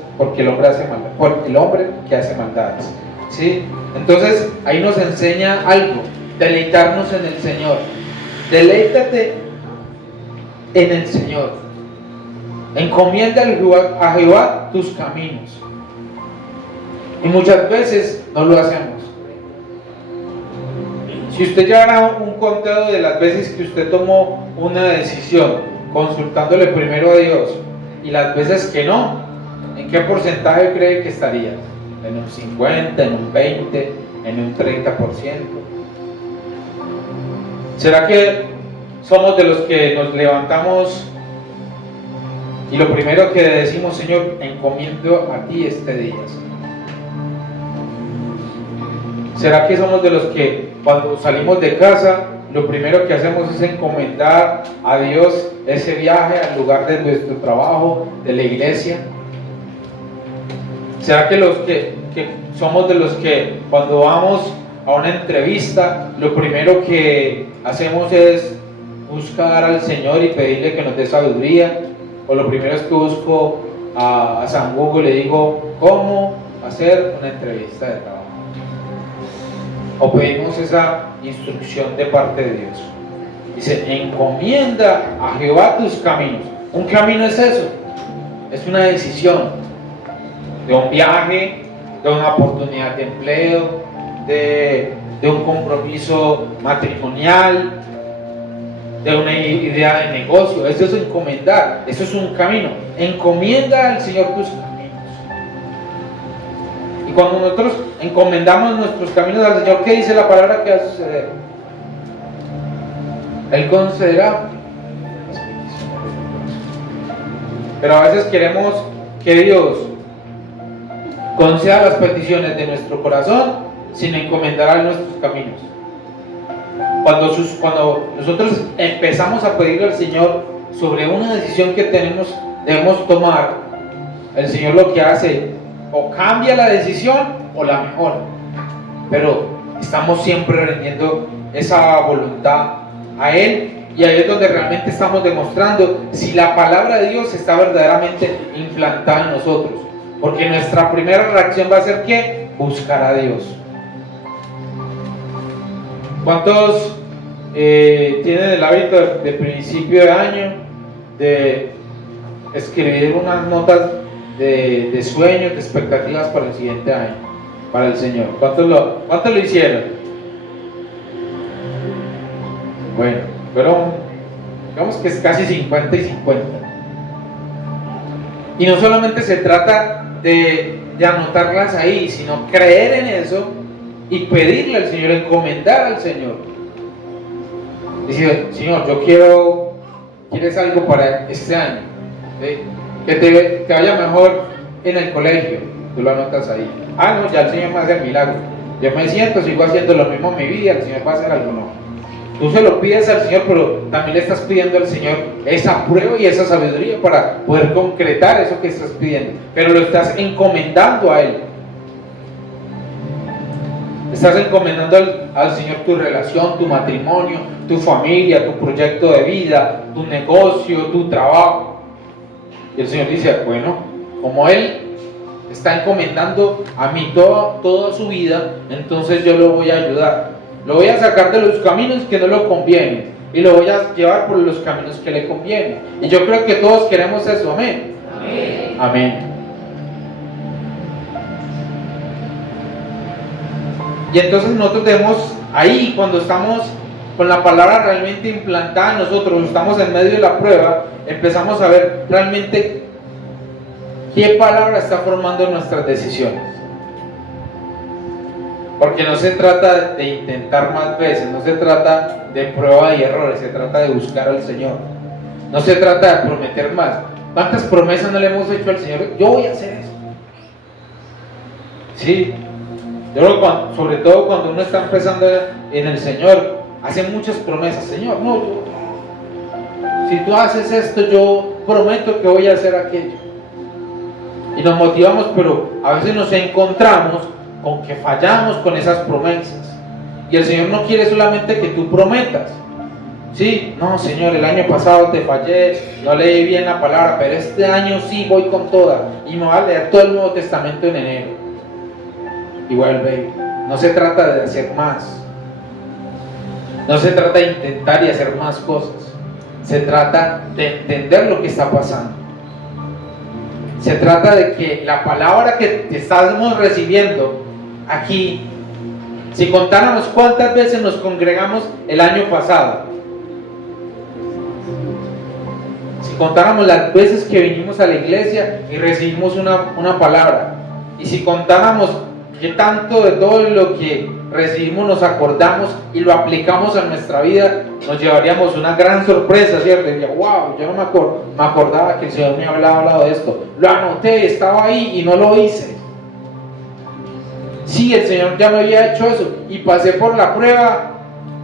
¿sí? Entonces ahí nos enseña algo: deleitarnos en el Señor. Deleítate en el Señor. Encomienda a Jehová tus caminos. Y muchas veces no lo hacemos. Si usted llevara un conteo de las veces que usted tomó una decisión consultándole primero a Dios y las veces que no, ¿en qué porcentaje cree que estaría? ¿En un 50, en un 20, en un 30%? ¿Será que somos de los que nos levantamos y lo primero que decimos: Señor, encomiendo a ti este día? ¿Será que somos de los que cuando salimos de casa lo primero que hacemos es encomendar a Dios ese viaje al lugar de nuestro trabajo, de la iglesia? ¿Será que somos de los que cuando vamos a una entrevista lo primero que hacemos es buscar al Señor y pedirle que nos dé sabiduría? O lo primero es que busco a San Google y le digo: ¿cómo hacer una entrevista de trabajo? O pedimos esa instrucción de parte de Dios. Dice: encomienda a Jehová tus caminos. ¿Un camino es eso? Es una decisión de un viaje, de una oportunidad de empleo, de un compromiso matrimonial, de una idea de negocio. Eso es encomendar, eso es un camino. Encomienda al Señor tus caminos. Y cuando nosotros encomendamos nuestros caminos al Señor, ¿qué dice la palabra que va a suceder? Él concederá Pero a veces queremos que Dios conceda las peticiones de nuestro corazón sin encomendar a nuestros caminos. Cuando nosotros empezamos a pedirle al Señor sobre una decisión que debemos tomar, el Señor lo que hace, o cambia la decisión o la mejora. Pero estamos siempre rendiendo esa voluntad a Él, y ahí es donde realmente estamos demostrando si la palabra de Dios está verdaderamente implantada en nosotros. Porque nuestra primera reacción va a ser ¿qué? Buscar a Dios. ¿Cuántos tienen el hábito de principio de año de escribir unas notas de sueños, de expectativas para el siguiente año, para el Señor? ¿Cuántos lo hicieron? Bueno, pero digamos que es casi 50 y 50. Y no solamente se trata de anotarlas ahí, sino creer en eso y pedirle al Señor, encomendar al Señor. Decir, Señor, yo ¿quieres algo para este año? ¿Sí? Que te vaya mejor en el colegio, tú lo anotas ahí. Ah, no, ya el Señor me hace el milagro. Yo me siento, sigo haciendo lo mismo en mi vida, el Señor va a hacer algo. No. Tú se lo pides al Señor, pero también le estás pidiendo al Señor esa prueba y esa sabiduría para poder concretar eso que estás pidiendo. Pero lo estás encomendando a Él. Estás encomendando al Señor tu relación, tu matrimonio, tu familia, tu proyecto de vida, tu negocio, tu trabajo. Y el Señor dice, bueno, como Él está encomendando a mí toda su vida, entonces yo lo voy a ayudar. Lo voy a sacar de los caminos que no lo convienen y lo voy a llevar por los caminos que le convienen. Y yo creo que todos queremos eso, amén. Amén. Amén. Y entonces nosotros debemos, ahí cuando estamos con la palabra realmente implantada en nosotros, estamos en medio de la prueba, empezamos a ver realmente qué palabra está formando nuestras decisiones. Porque no se trata de intentar más veces, no se trata de prueba y errores, se trata de buscar al Señor. No se trata de prometer más. ¿Cuántas promesas no le hemos hecho al Señor? Yo voy a hacer eso. Sí, yo creo sobre todo cuando uno está empezando en el Señor, hace muchas promesas. Señor, no, si tú haces esto, yo prometo que voy a hacer aquello. Y nos motivamos, pero a veces nos encontramos con que fallamos con esas promesas. Y el Señor no quiere solamente que tú prometas. Sí, no, Señor, el año pasado te fallé, no leí bien la palabra, pero este año sí voy con toda y me voy a leer todo el Nuevo Testamento en enero. Y vuelve. No se trata de hacer más. No se trata de intentar y hacer más cosas. Se trata de entender lo que está pasando. Se trata de que la palabra que estamos recibiendo aquí, si contáramos cuántas veces nos congregamos el año pasado, si contáramos las veces que vinimos a la iglesia y recibimos una palabra, y si contáramos que tanto de todo lo que recibimos nos acordamos y lo aplicamos a nuestra vida, nos llevaríamos una gran sorpresa, ¿cierto? Y diría, wow, yo no me acordaba que el Señor me había hablado de esto, lo anoté, estaba ahí y no lo hice. Sí, el Señor ya me había hecho eso y pasé por la prueba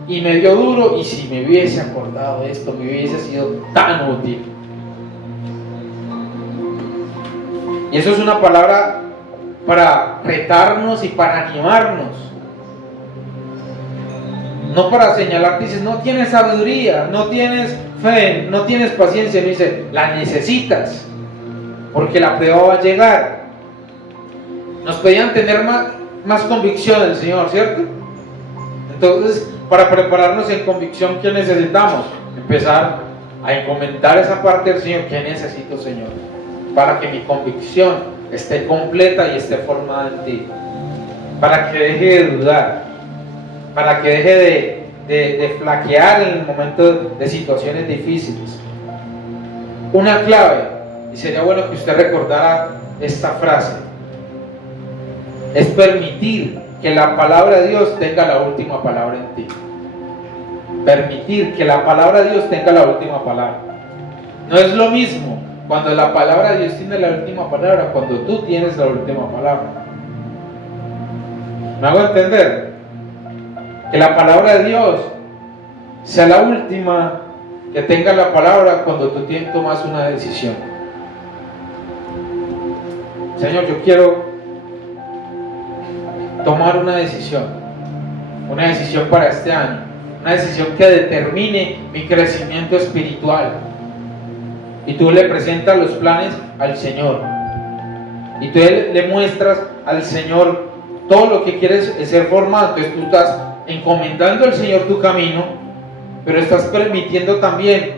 y me dio duro, y si me hubiese acordado de esto, me hubiese sido tan útil. Y eso es una palabra para retarnos y para animarnos, no para señalarte. Dices, no tienes sabiduría, no tienes fe, no tienes paciencia. Me dice, la necesitas, porque la prueba va a llegar. Nos pedían tener más convicción del Señor, ¿cierto? Entonces, para prepararnos en convicción, ¿qué necesitamos? Empezar a encomendar esa parte del Señor. ¿Qué necesito, Señor? Para que mi convicción esté completa y esté formada en ti, para que deje de dudar, para que deje de flaquear en el momento de situaciones difíciles. Una clave, y sería bueno que usted recordara esta frase, es permitir que la palabra de Dios tenga la última palabra en ti. Permitir que la palabra de Dios tenga la última palabra. No es lo mismo Cuando la palabra de Dios tiene la última palabra, cuando tú tienes la última palabra. ¿Me hago entender? Que la palabra de Dios sea la última, que tenga la palabra cuando tú tomas una decisión. Señor, yo quiero tomar una decisión para este año, una decisión que determine mi crecimiento espiritual. Y tú le presentas los planes al Señor, y tú le muestras al Señor todo lo que quieres ser formado. Entonces tú estás encomendando al Señor tu camino, pero estás permitiendo también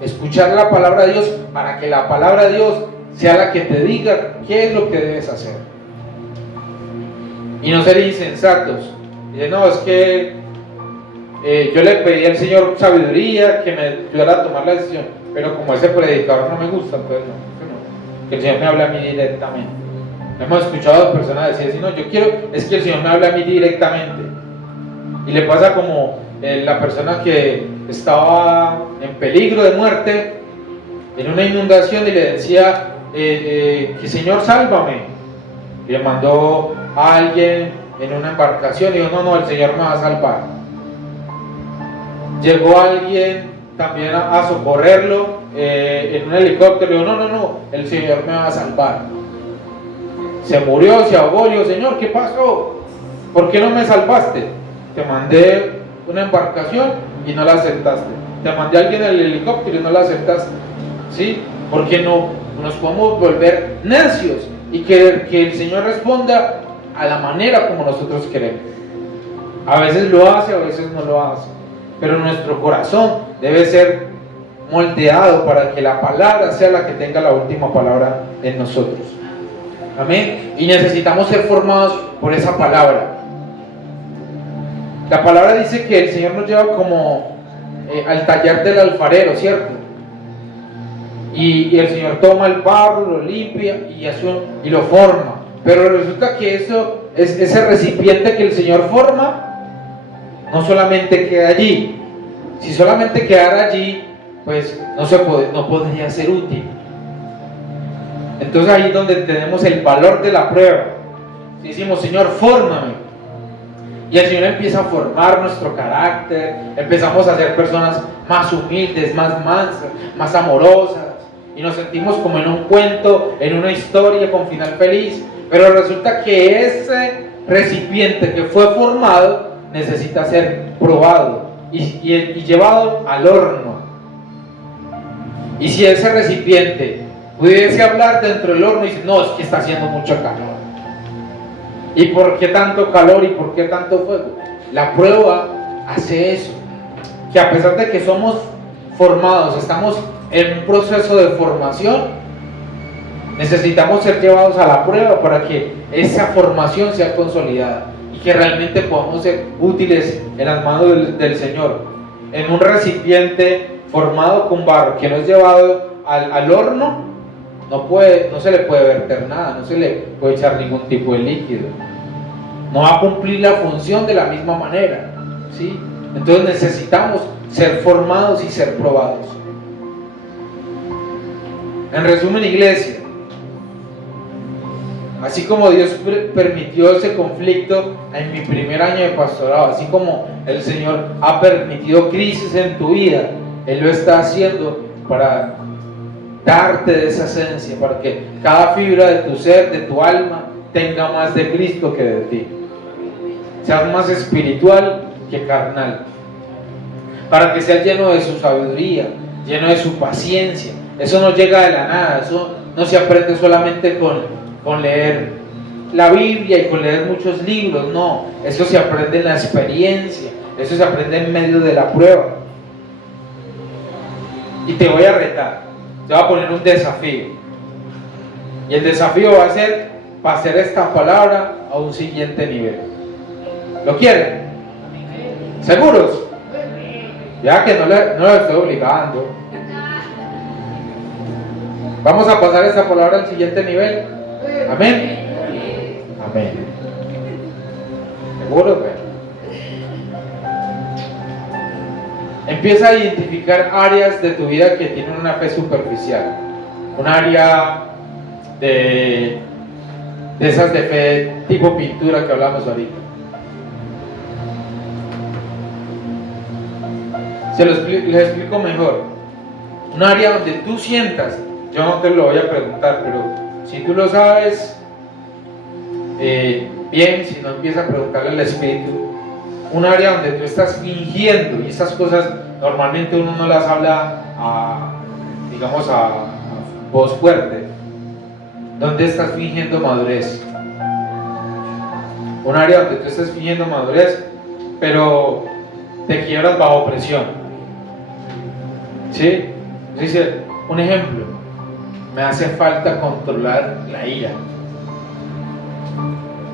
escuchar la palabra de Dios, para que la palabra de Dios sea la que te diga qué es lo que debes hacer. Y no ser insensatos. Dice, no, es que yo le pedí al Señor sabiduría, que me ayudara a tomar la decisión, pero como ese predicador no me gusta, pues no, que el Señor me hable a mí directamente. Hemos escuchado a personas decir, no, yo quiero, es que el Señor me hable a mí directamente. Y le pasa como la persona que estaba en peligro de muerte, en una inundación, y le decía, que Señor, sálvame. Y le mandó a alguien en una embarcación y dijo, no, el Señor me va a salvar. Llegó alguien también a socorrerlo en un helicóptero y dijo, no, el Señor me va a salvar. Se murió, se ahogó, y dijo, Señor, ¿qué pasó? ¿Por qué no me salvaste? Te mandé una embarcación y no la aceptaste. Te mandé a alguien en el helicóptero y no la aceptaste. ¿Sí? ¿Por qué no nos podemos volver necios y querer que el Señor responda a la manera como nosotros queremos? A veces lo hace, a veces no lo hace, pero nuestro corazón debe ser moldeado para que la palabra sea la que tenga la última palabra en nosotros. Amén. Y necesitamos ser formados por esa palabra. La palabra dice que el Señor nos lleva como al taller del alfarero, ¿cierto? Y el Señor toma el barro, lo limpia y lo forma. Pero resulta que ese recipiente que el Señor forma, no solamente queda allí. Si solamente quedara allí, pues no podría ser útil. Entonces ahí es donde tenemos el valor de la prueba. Si decimos, Señor, fórmame, y el Señor empieza a formar nuestro carácter, empezamos a ser personas más humildes, más mansas, más amorosas, y nos sentimos como en un cuento, en una historia con final feliz. Pero resulta que ese recipiente que fue formado necesita ser probado y llevado al horno. Y si ese recipiente pudiese hablar dentro del horno y dice, no, es que está haciendo mucho calor. ¿Y por qué tanto calor y por qué tanto fuego? La prueba hace eso, que a pesar de que somos formados, estamos en un proceso de formación, necesitamos ser llevados a la prueba para que esa formación sea consolidada y que realmente podamos ser útiles en las manos del Señor. En un recipiente formado con barro que no es llevado al horno, no se le puede verter nada, no se le puede echar ningún tipo de líquido, no va a cumplir la función de la misma manera, ¿sí? Entonces necesitamos ser formados y ser probados. En resumen, iglesia, así como Dios permitió ese conflicto en mi primer año de pastorado, así como el Señor ha permitido crisis en tu vida, Él lo está haciendo para darte de esa esencia, para que cada fibra de tu ser, de tu alma, tenga más de Cristo que de ti. Seas más espiritual que carnal. Para que seas lleno de su sabiduría, lleno de su paciencia. Eso no llega de la nada, eso no se aprende solamente con leer la Biblia y con leer muchos libros, no. Eso se aprende en la experiencia, eso se aprende en medio de la prueba. Y te voy a retar, te voy a poner un desafío. Y el desafío va a ser pasar esta palabra a un siguiente nivel. ¿Lo quieren? ¿Seguros? Ya que no lo estoy obligando. Vamos a pasar esta palabra al siguiente nivel. Amén. Amén. ¿Seguro? Empieza a identificar áreas de tu vida que tienen una fe superficial. un área de esas de fe tipo pintura que hablamos ahorita. Les explico mejor. Un área donde tú sientas, yo no te lo voy a preguntar, pero si tú lo sabes, bien, si no, empieza a preguntarle al Espíritu. Un área donde tú estás fingiendo, y esas cosas normalmente uno no las habla digamos a voz fuerte. ¿Dónde estás fingiendo madurez? Un área donde tú estás fingiendo madurez, pero te quiebras bajo presión. ¿Sí? Dice, un ejemplo, me hace falta controlar la ira.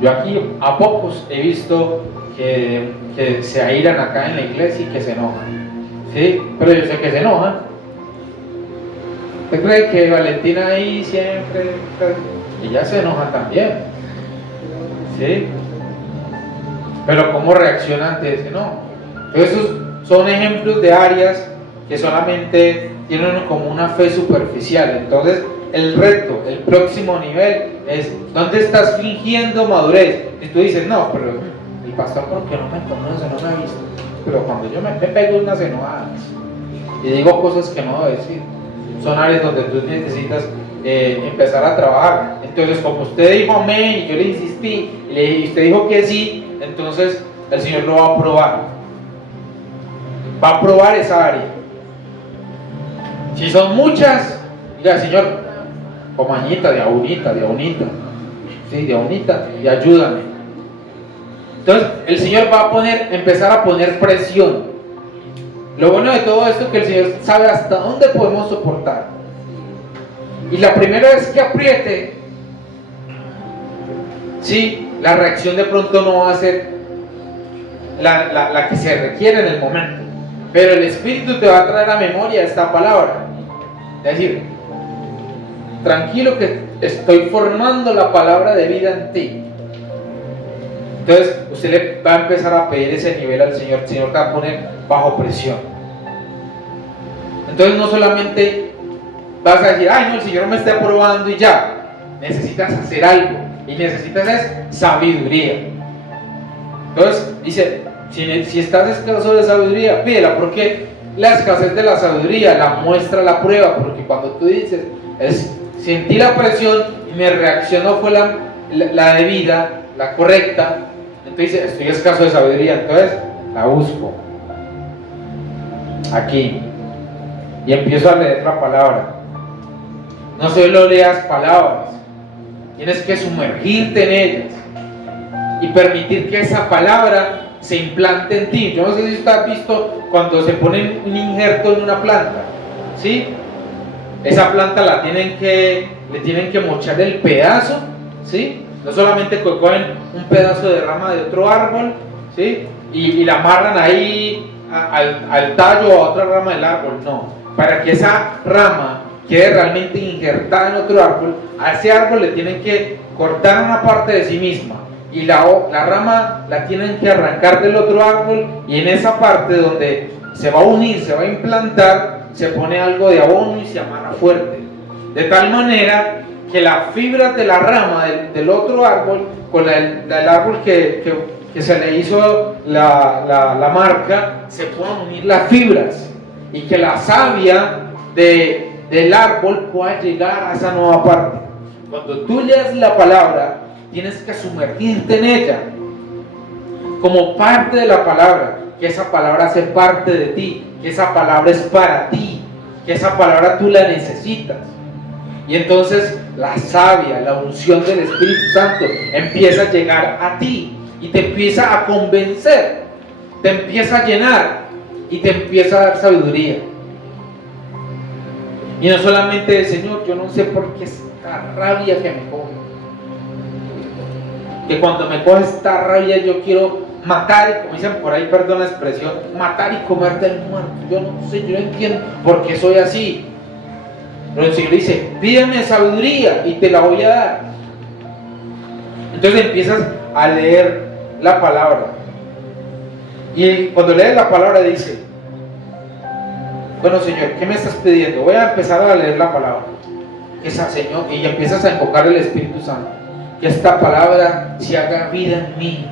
Yo aquí a pocos he visto que se airan acá en la iglesia y que se enojan. ¿Sí? Pero yo sé que se enojan. ¿Usted cree que Valentina ahí siempre? Ella se enoja también. ¿Sí? Pero ¿cómo reacciona ante ese enojo? Esos son ejemplos de áreas que solamente tienen como una fe superficial. Entonces, el reto, el próximo nivel es ¿dónde estás fingiendo madurez? Y tú dices, no, pero el pastor porque no me conoce, no me ha visto. Pero cuando yo me pego unas enojadas y digo cosas que no debo decir, son áreas donde tú necesitas empezar a trabajar. Entonces, como usted dijo amén y yo le insistí y usted dijo que sí, entonces el Señor lo va a probar. Va a probar esa área. Si son muchas, diga, Señor, comañita, de aunita, sí, de aunita, y ayúdame. Entonces, el Señor va a empezar a poner presión. Lo bueno de todo esto es que el Señor sabe hasta dónde podemos soportar. Y la primera vez que apriete, sí, la reacción de pronto no va a ser la que se requiere en el momento. Pero el Espíritu te va a traer a memoria esta palabra. Es decir, tranquilo que estoy formando la palabra de vida en ti. Entonces, usted le va a empezar a pedir ese nivel al Señor. El Señor te va a poner bajo presión. Entonces, no solamente vas a decir, ay, no, el Señor me está probando y ya. Necesitas hacer algo. Y necesitas sabiduría. Entonces, dice, si estás escaso de sabiduría, pídela, porque la escasez de la sabiduría la muestra la prueba. Porque cuando tú dices, sentí la presión y mi reacción no fue la debida, la correcta, entonces estoy escaso de sabiduría, entonces la busco aquí y empiezo a leer la palabra. No solo leas palabras, tienes que sumergirte en ellas y permitir que esa palabra se implante en ti. Yo no sé si usted ha visto cuando se pone un injerto en una planta, ¿sí? Esa planta le tienen que mochar el pedazo, ¿sí? No solamente cogen un pedazo de rama de otro árbol, ¿sí? Y la amarran ahí al tallo o a otra rama del árbol, no. Para que esa rama quede realmente injertada en otro árbol, a ese árbol le tienen que cortar una parte de sí misma y la rama la tienen que arrancar del otro árbol, y en esa parte donde se va a unir, se va a implantar, se pone algo de abono y se amarra fuerte, de tal manera que las fibras de la rama del otro árbol con el árbol que se le hizo la marca, se puedan unir las fibras y que la savia del árbol pueda llegar a esa nueva parte. Cuando tú leas la palabra, tienes que sumergirte en ella como parte de la palabra, que esa palabra hace parte de ti, que esa palabra es para ti, que esa palabra tú la necesitas. Y entonces la savia, la unción del Espíritu Santo empieza a llegar a ti y te empieza a convencer, te empieza a llenar y te empieza a dar sabiduría. Y no solamente, Señor, yo no sé por qué esta rabia que me coge, que cuando me coge esta rabia yo quiero matar, y como dicen por ahí, perdón la expresión, matar y comerte el muerto. Yo no sé, yo no entiendo por qué soy así. Pero el Señor dice, pídeme sabiduría y te la voy a dar. Entonces empiezas a leer la palabra. Y cuando lees la palabra dice, bueno, Señor, ¿qué me estás pidiendo? Voy a empezar a leer la palabra. que esa Señor, y empiezas a invocar el Espíritu Santo, que esta palabra se haga vida en mí.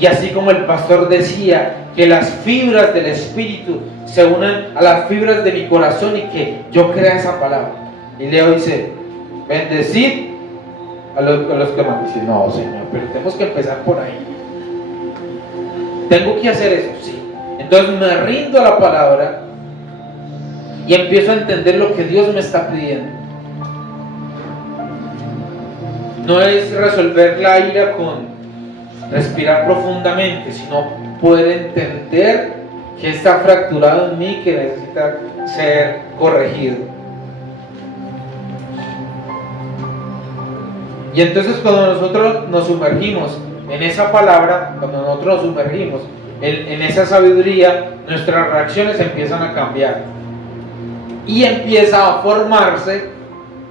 Y así como el pastor decía, que las fibras del Espíritu se unan a las fibras de mi corazón y que yo crea esa palabra. Y Leo dice, bendecid a los que maldicen. No, Señor, pero tenemos que empezar por ahí. Tengo que hacer eso, sí. Entonces me rindo a la palabra y empiezo a entender lo que Dios me está pidiendo. No es resolver la ira con respirar profundamente, sino poder entender que está fracturado en mí, que necesita ser corregido. Y entonces cuando nosotros nos sumergimos en esa palabra, cuando nosotros nos sumergimos en esa sabiduría, nuestras reacciones empiezan a cambiar y empieza a formarse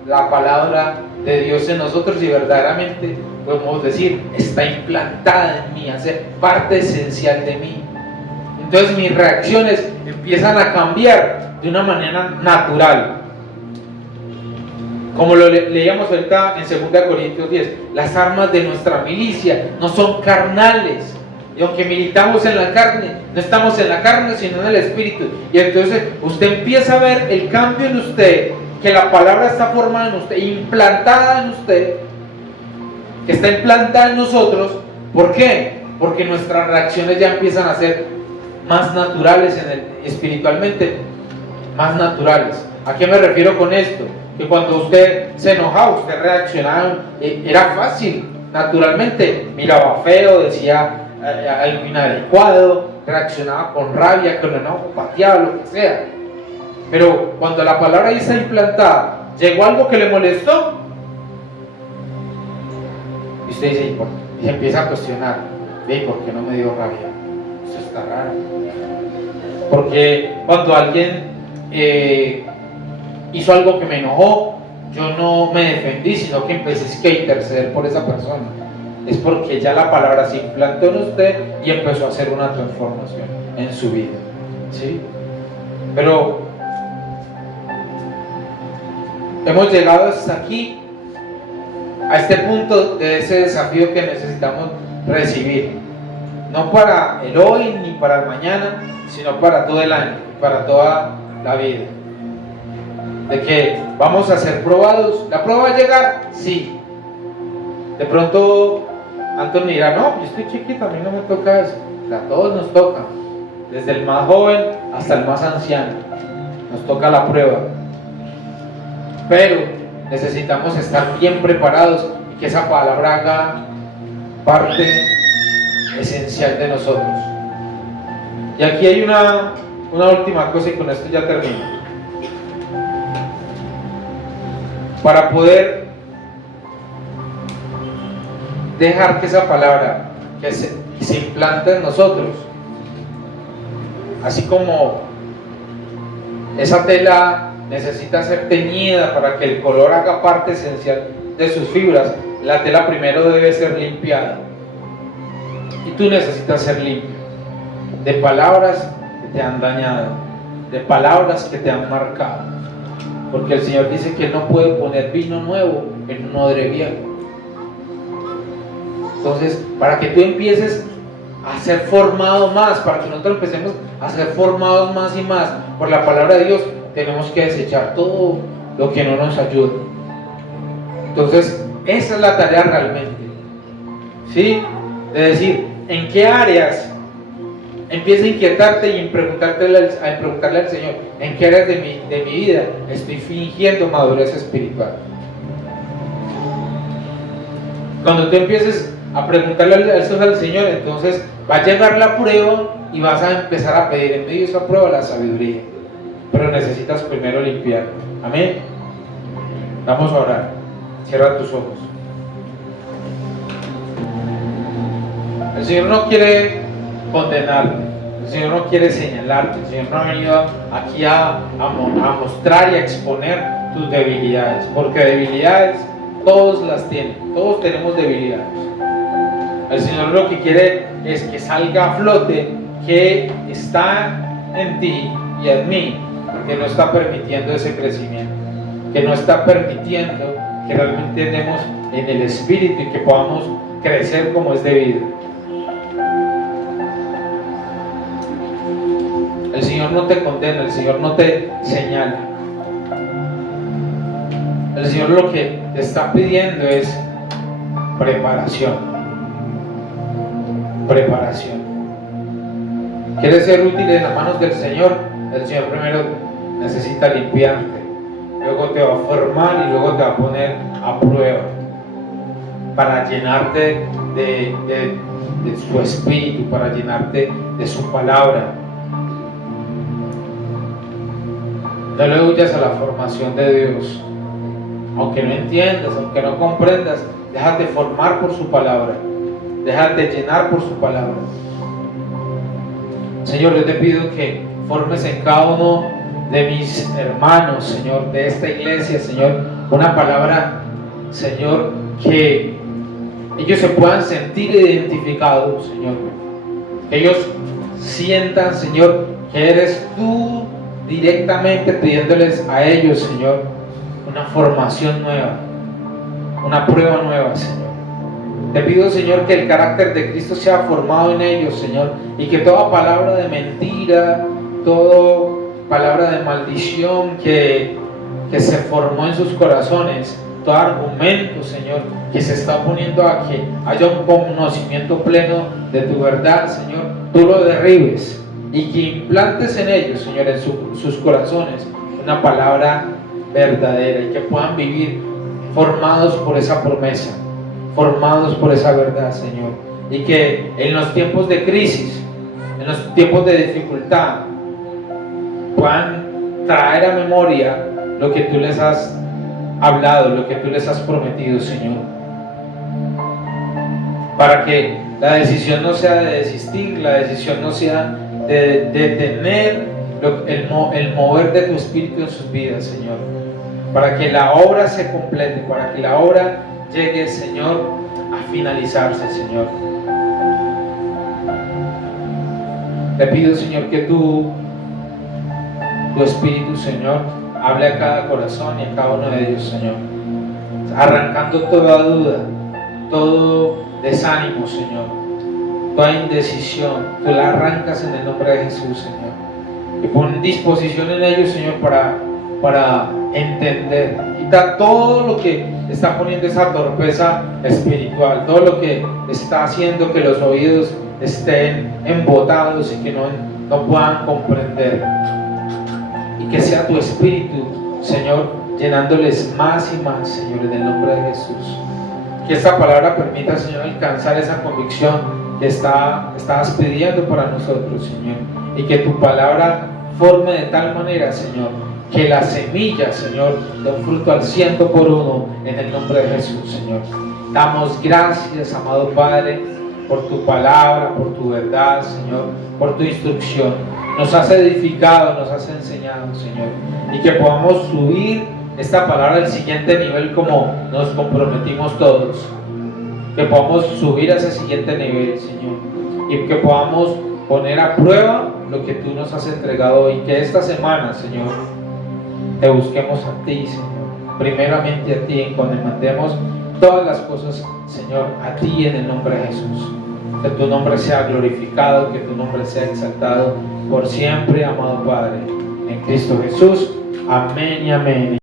la palabra de Dios en nosotros y verdaderamente podemos decir, está implantada en mí, hace parte esencial de mí. Entonces mis reacciones empiezan a cambiar de una manera natural. Como lo leíamos ahorita en 2 Corintios 10, las armas de nuestra milicia no son carnales. Y aunque militamos en la carne, no estamos en la carne, sino en el Espíritu. Y entonces usted empieza a ver el cambio en usted, que la palabra está formada en usted, implantada en usted, que está implantada en nosotros. ¿Por qué? Porque nuestras reacciones ya empiezan a ser más naturales espiritualmente, más naturales. ¿A qué me refiero con esto? Que cuando usted se enojaba, usted reaccionaba, era fácil, naturalmente, miraba feo, decía algo inadecuado, reaccionaba con rabia, con enojo, pateaba, lo que sea. Pero cuando la palabra ahí está implantada, llegó algo que le molestó, y usted dice, y empieza a cuestionar, ¿por qué no me dio rabia? Eso está raro. Porque cuando alguien hizo algo que me enojó, yo no me defendí, sino que empecé a interceder por esa persona. Es porque ya la palabra se implantó en usted y empezó a hacer una transformación en su vida, ¿sí? Pero hemos llegado hasta aquí, a este punto de ese desafío que necesitamos recibir, no para el hoy ni para el mañana, sino para todo el año, para toda la vida. De que vamos a ser probados. ¿La prueba va a llegar? Sí. De pronto Antonio dirá, no, yo estoy chiquito, a mí no me toca eso. A todos nos toca, desde el más joven hasta el más anciano, nos toca la prueba. Pero necesitamos estar bien preparados y que esa palabra haga parte esencial de nosotros. Y aquí hay una última cosa y con esto ya termino. Para poder dejar que esa palabra que se implante en nosotros, así como esa tela necesita ser teñida para que el color haga parte esencial de sus fibras, la tela primero debe ser limpiada. Y tú necesitas ser limpio de palabras que te han dañado, de palabras que te han marcado. Porque el Señor dice que Él no puede poner vino nuevo en un odre viejo. Entonces, para que tú empieces a ser formado más, para que nosotros empecemos a ser formados más y más por la palabra de Dios, tenemos que desechar todo lo que no nos ayuda. Entonces, esa es la tarea realmente, ¿sí? De decir, ¿en qué áreas empieza a inquietarte y preguntarle al Señor, ¿en qué áreas de mi vida estoy fingiendo madurez espiritual? Cuando tú empieces a preguntarle eso al Señor, entonces va a llegar la prueba y vas a empezar a pedir en medio de esa prueba la sabiduría. Pero necesitas primero limpiar. Amén. Vamos a orar. Cierra tus ojos. El Señor no quiere condenarte, el Señor no quiere señalarte, el Señor no ha venido aquí a mostrar y a exponer tus debilidades, porque debilidades todos las tienen, todos tenemos debilidades. El Señor lo que quiere es que salga a flote que está en ti y en mí, que no está permitiendo ese crecimiento. que no está permitiendo que realmente andemos en el Espíritu y que podamos crecer como es debido. El Señor no te condena, el Señor no te señala. El Señor lo que te está pidiendo es preparación. Preparación. ¿Quieres ser útil en las manos del Señor? El Señor primero necesita limpiarte, luego te va a formar y luego te va a poner a prueba para llenarte de su Espíritu, para llenarte de su palabra. No le huyas a la formación de Dios. Aunque no entiendas, aunque no comprendas, déjate formar por su palabra, déjate llenar por su palabra. Señor, yo te pido que formes en cada uno de mis hermanos, Señor, de esta iglesia, Señor, una palabra, Señor, que ellos se puedan sentir identificados, Señor, que ellos sientan, Señor, que eres tú directamente pidiéndoles a ellos, Señor, una formación nueva, una prueba nueva, Señor. Te pido, Señor, que el carácter de Cristo sea formado en ellos, Señor, y que toda palabra de mentira, toda palabra de maldición que se formó en sus corazones, todo argumento, Señor, que se está oponiendo a que haya un conocimiento pleno de tu verdad, Señor, tú lo derribes y que implantes en ellos, Señor, en sus corazones una palabra verdadera y que puedan vivir formados por esa promesa, formados por esa verdad, Señor, y que en los tiempos de crisis, en los tiempos de dificultad, puedan traer a memoria lo que tú les has hablado, lo que tú les has prometido, Señor, para que la decisión no sea de desistir, la decisión no sea de detener el mover de tu Espíritu en sus vidas, Señor, para que la obra se complete, para que la obra llegue, Señor, a finalizarse, Señor. Te pido, Señor, que tu Espíritu, Señor, hable a cada corazón y a cada uno de ellos, Señor, arrancando toda duda, todo desánimo, Señor, toda indecisión, tú la arrancas en el nombre de Jesús, Señor, y pon disposición en ellos, Señor, para entender, quita todo lo que está poniendo esa torpeza espiritual, todo lo que está haciendo que los oídos estén embotados y que no puedan comprender, y que sea tu Espíritu, Señor, llenándoles más y más, Señor, en el nombre de Jesús. Que esta palabra permita, Señor, alcanzar esa convicción que estabas pidiendo para nosotros, Señor, y que tu palabra forme de tal manera, Señor, que la semilla, Señor, dé un fruto al 100% en el nombre de Jesús, Señor. Damos gracias, amado Padre, por tu palabra, por tu verdad, Señor, por tu instrucción. Nos has edificado, nos has enseñado, Señor, y que podamos subir esta palabra al siguiente nivel como nos comprometimos todos. Que podamos subir a ese siguiente nivel, Señor, y que podamos poner a prueba lo que tú nos has entregado hoy. Que esta semana, Señor, te busquemos a ti, Señor, primeramente a ti, encomendemos todas las cosas, Señor, a ti en el nombre de Jesús. Que tu nombre sea glorificado, que tu nombre sea exaltado por siempre, amado Padre, en Cristo Jesús. Amén y amén.